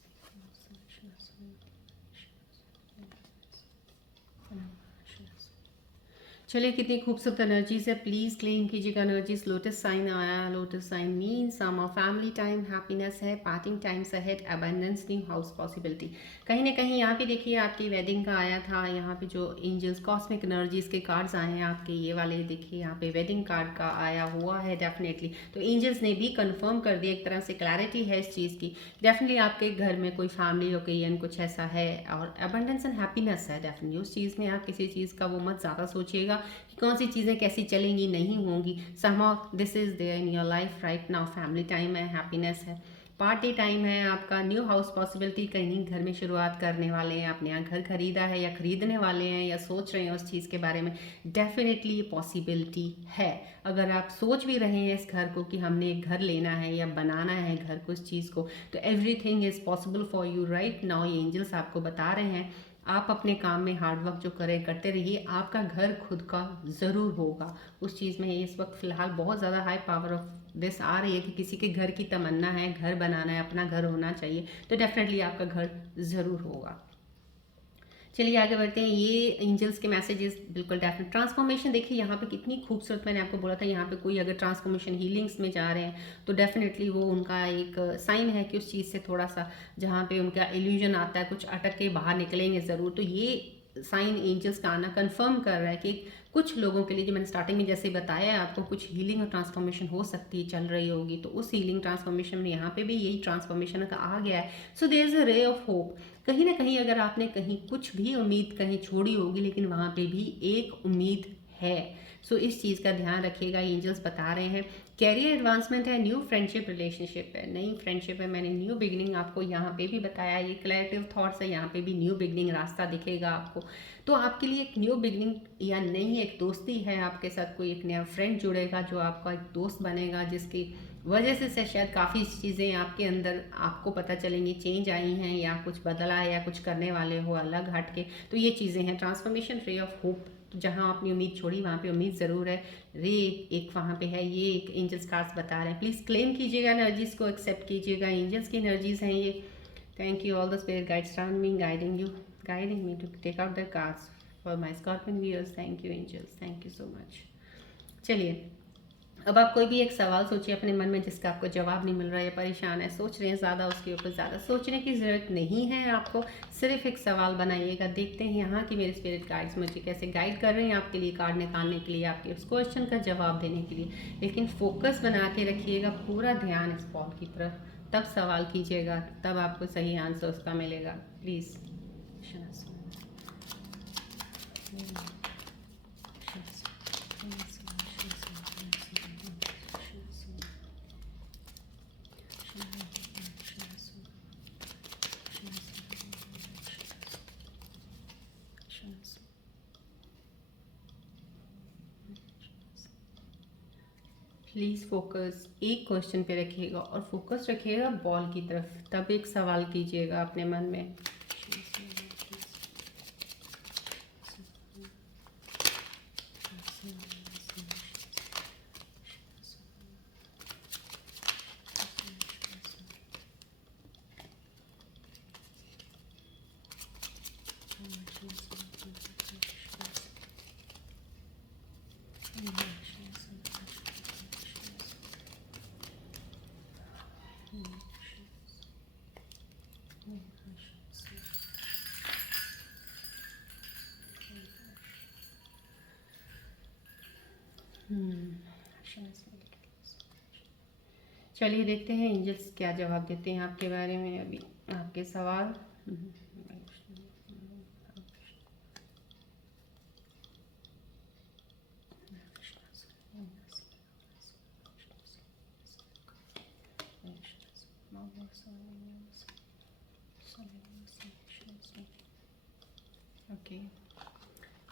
चलिए कितनी खूबसूरत एनर्जीज है, प्लीज़ क्लेम कीजिएगा एनर्जीज। लोटस साइन आया, lotus sign mean some of family time, happiness है, parting times ahead, abundance, new house possibility. कहीं ना कहीं यहाँ पे देखिए आपकी वेडिंग का आया था, यहाँ पे जो एंजल्स कॉस्मिक एनर्जीज के कार्ड्स आए हैं आपके ये वाले, देखिए यहाँ पे वेडिंग कार्ड का आया हुआ है डेफिनेटली। तो एंजल्स ने भी कंफर्म कर दिया, एक तरह से क्लैरिटी है इस चीज़ की। डेफिनेटली आपके घर में कोई फैमिली ओकेजन कुछ ऐसा है और अबंडेंस एंड हैप्पीनेस है डेफिनेटली। उस चीज़ में आप किसी चीज़ का वो मत ज़्यादा सोचिएगा कि कौन सी चीज़ें कैसी चलेंगी नहीं होंगी। Somehow this is there in your life right now. Family time है, हैप्पीनेस है, पार्टी टाइम है आपका, न्यू हाउस पॉसिबिलिटी, कहीं घर में शुरुआत करने वाले हैं, आपने यहाँ घर खरीदा है या खरीदने वाले हैं या सोच रहे हैं उस चीज़ के बारे में, डेफिनेटली ये पॉसिबिलिटी है। अगर आप सोच भी रहे हैं इस घर को कि हमने एक घर लेना है या बनाना है घर को, इस चीज़ को, तो everything is possible for you right now. ये एंजल्स आपको बता रहे हैं आप अपने काम में हार्ड वर्क जो करें करते रहिए, आपका घर खुद का ज़रूर होगा। उस चीज़ में इस वक्त फ़िलहाल बहुत ज़्यादा हाई पावर ऑफ दिस आ रही है कि किसी के घर की तमन्ना है, घर बनाना है, अपना घर होना चाहिए, तो डेफिनेटली आपका घर ज़रूर होगा। चलिए आगे बढ़ते हैं। ये एंजल्स के मैसेजेस बिल्कुल डेफिनेट ट्रांसफॉर्मेशन, देखिए यहाँ पे कितनी खूबसूरत, मैंने आपको बोला था यहाँ पे कोई अगर ट्रांसफॉर्मेशन हीलिंग्स में जा रहे हैं तो डेफिनेटली वो उनका एक साइन है कि उस चीज़ से थोड़ा सा जहाँ पे उनका इल्यूजन आता है कुछ अटक के बाहर निकलेंगे ज़रूर। तो ये साइन एंजल्स का आना कंफर्म कर रहा है कि कुछ लोगों के लिए, जो मैंने स्टार्टिंग में जैसे बताया है आपको, कुछ हीलिंग और ट्रांसफॉर्मेशन हो सकती है, चल रही होगी, तो उस हीलिंग ट्रांसफॉर्मेशन में यहाँ पे भी यही ट्रांसफॉर्मेशन का आ गया है। So there is a ray of hope. कहीं ना कहीं अगर आपने कहीं कुछ भी उम्मीद कहीं छोड़ी होगी, लेकिन वहाँ पे भी एक उम्मीद है। सो इस चीज़ का ध्यान रखिएगा, एंजल्स बता रहे हैं। कैरियर एडवांसमेंट है, न्यू फ्रेंडशिप रिलेशनशिप है, नई फ्रेंडशिप है, मैंने न्यू बिगनिंग आपको यहाँ पे भी बताया, ये क्रिएटिव थॉट्स है, यहाँ पे भी न्यू बिगनिंग रास्ता दिखेगा आपको। तो आपके लिए एक न्यू बिगनिंग या नई एक दोस्ती है, आपके साथ कोई एक नया फ्रेंड जुड़ेगा जो आपका एक दोस्त बनेगा, जिसकी वजह से शायद काफ़ी चीज़ें आपके अंदर आपको पता चलेंगी, चेंज आई हैं या कुछ बदला है या कुछ करने वाले हो अलग हट के। तो ये चीज़ें हैं ट्रांसफॉर्मेशन, रे ऑफ होप। तो जहाँ आपने उम्मीद छोड़ी वहाँ पे उम्मीद ज़रूर है। रे एक वहाँ पे है, ये एक एंजल्स कार्ड्स बता रहे हैं। प्लीज़ क्लेम कीजिएगा एनर्जीज़ को, एक्सेप्ट कीजिएगा, एंजल्स की एनर्जीज़ हैं ये। Thank you all the spirit guides around me, guiding me to take out the cards for my scorpion viewers. Thank you angels, thank you so much. चलिए अब आप कोई भी एक सवाल सोचिए अपने मन में जिसका आपको जवाब नहीं मिल रहा है या परेशान है, सोच रहे हैं ज़्यादा, उसके ऊपर ज़्यादा सोचने की ज़रूरत नहीं है आपको। सिर्फ एक सवाल बनाइएगा, देखते हैं यहाँ की मेरे स्पिरिट गाइड्स मुझे कैसे गाइड कर रहे हैं आपके लिए कार्ड निकालने के लिए, आपके उस क्वेश्चन का जवाब देने के लिए। लेकिन फोकस बना के रखिएगा, पूरा ध्यान इस बॉल की तरफ, तब सवाल कीजिएगा, तब आपको सही आंसर उसका मिलेगा। प्लीज़ प्लीज़ फोकस एक क्वेश्चन पे रखिएगा और फोकस रखिएगा बॉल की तरफ, तब एक सवाल कीजिएगा अपने मन में। चलिए देखते हैं एंजल्स क्या जवाब देते हैं आपके बारे में, अभी आपके सवाल। Okay.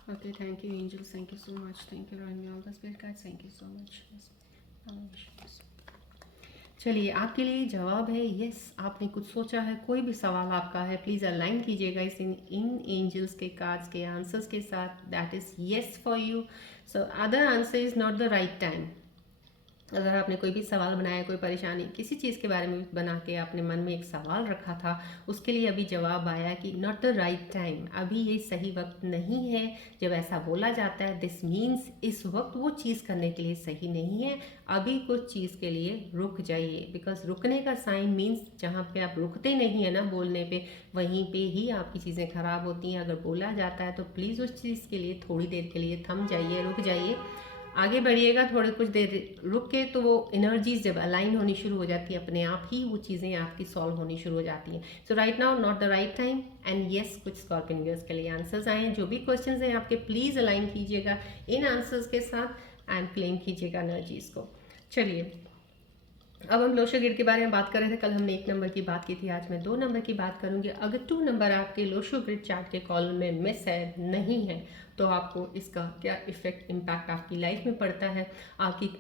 Okay, thank you angels, thank you so much, thank you Rani, all the spirit guides, thank you so much. चलिए आपके लिए जवाब है यस। आपने कुछ सोचा है, कोई भी सवाल आपका है, प्लीज़ अलाइन कीजिएगा इस इन एंजल्स के कार्ड्स के आंसर्स के साथ। That is yes for you. So other answer is not the right time. अगर आपने कोई भी सवाल बनाया, कोई परेशानी किसी चीज़ के बारे में बना के आपने मन में एक सवाल रखा था, उसके लिए अभी जवाब आया कि नॉट द राइट टाइम, अभी ये सही वक्त नहीं है। जब ऐसा बोला जाता है दिस मीन्स इस वक्त वो चीज़ करने के लिए सही नहीं है, अभी कुछ चीज़ के लिए रुक जाइए। बिकॉज रुकने का साइन मीन्स जहाँ पे आप रुकते नहीं है ना बोलने पे, वहीं पे ही आपकी चीज़ें खराब होती हैं। अगर बोला जाता है तो प्लीज़ उस चीज़ के लिए थोड़ी देर के लिए थम जाइए, रुक जाइए, आगे बढ़िएगा। थोड़ी कुछ देर रुक के तो वो एनर्जीज जब अलाइन होनी शुरू हो जाती है, अपने आप ही वो चीज़ें आपकी सॉल्व होनी शुरू हो जाती हैं। So right now not the right time and yes, कुछ स्कॉर्पियन गर्ल्स के लिए आंसर्स आए हैं। जो भी क्वेश्चंस हैं आपके, प्लीज़ अलाइन कीजिएगा इन आंसर्स के साथ एंड क्लेम कीजिएगा एनर्जीज को। चलिए अब हम लोशो ग्रिड के बारे में बात कर रहे थे। कल हमने 1 नंबर की बात की थी, आज मैं 2 नंबर की बात करूंगी। अगर 2 नंबर आपके लोशो ग्रिड चार्ट के कॉलम में मिस है, नहीं है, तो आपको इसका क्या इफेक्ट इम्पैक्ट आपकी लाइफ में पड़ता है। आपकी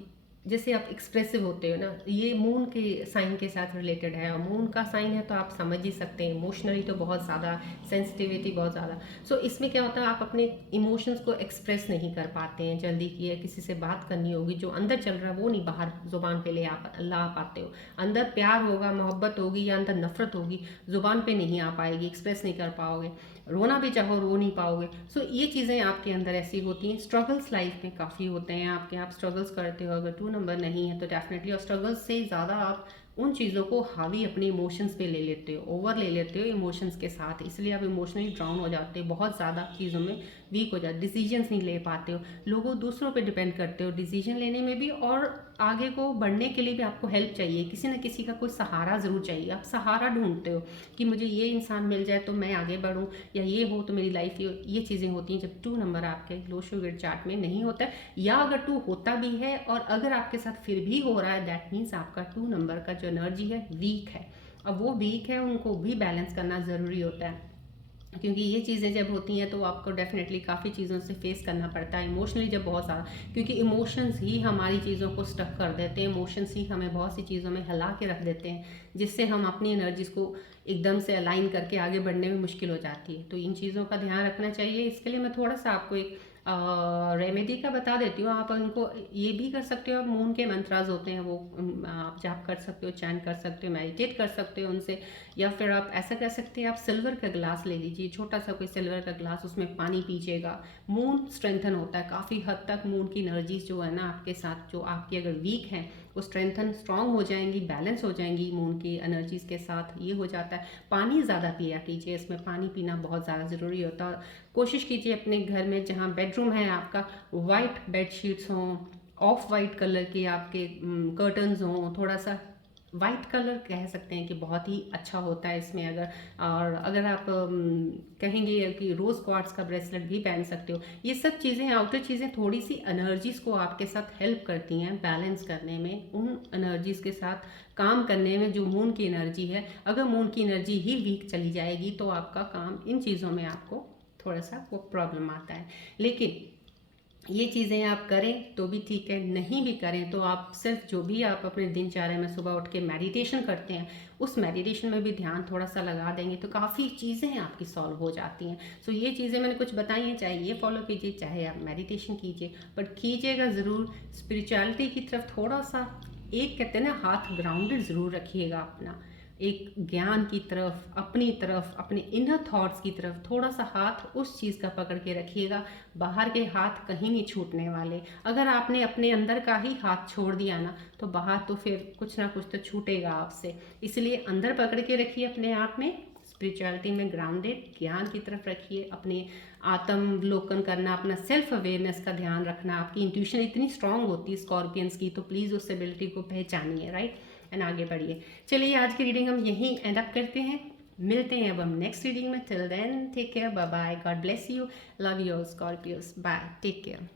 जैसे आप एक्सप्रेसिव होते हो ना, ये मून के साइन के साथ रिलेटेड है, और मून का साइन है तो आप समझ ही सकते हैं, इमोशनली तो बहुत ज़्यादा, सेंसिटिविटी बहुत ज़्यादा। सो इसमें क्या होता है, आप अपने इमोशंस को एक्सप्रेस नहीं कर पाते हैं जल्दी की है। किसी से बात करनी होगी, जो अंदर चल रहा है वो नहीं बाहर जुबान पे ला पाते हो। अंदर प्यार होगा, मोहब्बत होगी, या अंदर नफरत होगी, जुबान पे नहीं आ पाएगी, एक्सप्रेस नहीं कर पाओगे। रोना भी चाहो रो नहीं पाओगे। सो ये चीज़ें आपके अंदर ऐसी होती हैं। स्ट्रगल्स लाइफ में काफ़ी होते हैं आपके, आप स्ट्रगल्स करते हो। अगर 2 नंबर नहीं है तो डेफिनेटली, और स्ट्रगल्स से ज़्यादा आप उन चीज़ों को हावी अपने इमोशंस पे ले लेते हो, ओवर ले लेते हो इमोशंस के साथ, इसलिए आप इमोशनली ड्राउन हो जाते हो, बहुत ज़्यादा चीज़ों में वीक हो जाते, डिसीजंस नहीं ले पाते हो, लोगों दूसरों पे डिपेंड करते हो डिसीजन लेने में भी, और आगे को बढ़ने के लिए भी आपको हेल्प चाहिए, किसी न किसी का कोई सहारा ज़रूर चाहिए। आप सहारा ढूंढते हो कि मुझे ये इंसान मिल जाए तो मैं आगे बढ़ूँ, या ये हो तो मेरी लाइफ, ये चीज़ें होती हैं जब 2 नंबर आपके लोशो ग्रिड चार्ट में नहीं होता है। या अगर 2 होता भी है और अगर आपके साथ फिर भी हो रहा है, दैट मीन्स आपका 2 नंबर का जो एनर्जी है वीक है। अब वो वीक है, उनको भी बैलेंस करना ज़रूरी होता है, क्योंकि ये चीज़ें जब होती हैं तो आपको डेफिनेटली काफ़ी चीज़ों से फेस करना पड़ता है इमोशनली, जब बहुत ज़्यादा, क्योंकि इमोशंस ही हमारी चीज़ों को स्टक कर देते हैं, इमोशंस ही हमें बहुत सी चीज़ों में हिला के रख देते हैं, जिससे हम अपनी एनर्जीज को एकदम से अलाइन करके आगे बढ़ने में मुश्किल हो जाती है। तो इन चीज़ों का ध्यान रखना चाहिए। इसके लिए मैं थोड़ा सा आपको एक रेमेडी का बता देती हूँ। आप उनको ये भी कर सकते हो, मून के मंत्राज होते हैं वो आप जाप कर सकते हो, चैन कर सकते हो, मेडिटेट कर सकते हो उनसे। या फिर आप ऐसा कर सकते हैं, आप सिल्वर का ग्लास ले लीजिए, छोटा सा कोई सिल्वर का ग्लास, उसमें पानी पीजिएगा। मून स्ट्रेंथन होता है काफ़ी हद तक, मून की एनर्जीज जो है ना आपके साथ, जो आपकी अगर वीक है वो स्ट्रेंथन स्ट्रांग हो जाएंगी, बैलेंस हो जाएंगी मून की एनर्जीज के साथ। ये हो जाता है। पानी ज़्यादा पिया कीजिए, इसमें पानी पीना बहुत ज़्यादा ज़रूरी होता है। कोशिश कीजिए अपने घर में जहाँ बेडरूम है आपका, वाइट बेडशीट्स हों, ऑफ वाइट कलर के आपके कर्टन्स हों, थोड़ा सा वाइट कलर कह सकते हैं कि बहुत ही अच्छा होता है इसमें। अगर और अगर आप कहेंगे कि रोज़ क्वार्ट्स का ब्रेसलेट भी पहन सकते हो। ये सब चीज़ें, आउटर चीज़ें थोड़ी सी एनर्जीज़ को आपके साथ हेल्प करती हैं बैलेंस करने में, उन एनर्जीज़ के साथ काम करने में जो मून की एनर्जी है। अगर मून की एनर्जी ही वीक चली जाएगी तो आपका काम इन चीज़ों में आपको थोड़ा सा वो प्रॉब्लम आता है। लेकिन ये चीज़ें आप करें तो भी ठीक है, नहीं भी करें तो आप सिर्फ जो भी आप अपने दिनचर्या में सुबह उठ के मेडिटेशन करते हैं, उस मेडिटेशन में भी ध्यान थोड़ा सा लगा देंगे तो काफ़ी चीज़ें आपकी सॉल्व हो जाती हैं। सो ये चीज़ें मैंने कुछ बताई हैं, चाहे ये फॉलो कीजिए चाहे आप मेडिटेशन कीजिए, बट कीजिएगा ज़रूर स्पिरिचुअलिटी की तरफ थोड़ा सा, एक कहते हैं ना, हाथ ग्राउंडेड ज़रूर रखिएगा अपना, एक ज्ञान की तरफ, अपने इनर थॉट्स की तरफ थोड़ा सा हाथ उस चीज़ का पकड़ के रखिएगा। बाहर के हाथ कहीं नहीं छूटने वाले। अगर आपने अपने अंदर का ही हाथ छोड़ दिया ना तो बाहर तो फिर कुछ ना कुछ तो छूटेगा आपसे। इसलिए अंदर पकड़ के रखिए अपने आप में, स्पिरिचुअलिटी में ग्राउंडेड, ज्ञान की तरफ रखिए, अपने आत्मलोकन करना, अपना सेल्फ अवेयरनेस का ध्यान रखना। आपकी इंट्यूशन इतनी स्ट्रांग होती है स्कॉर्पियंस की, तो प्लीज़ उस एबिलिटी को पहचानिए, राइट, एंड आगे बढ़िए। चलिए आज की रीडिंग हम यहीं एंड अप करते हैं, मिलते हैं अब हम नेक्स्ट रीडिंग में। Till then take care, bye bye, God bless you, love you Scorpios, bye, take care.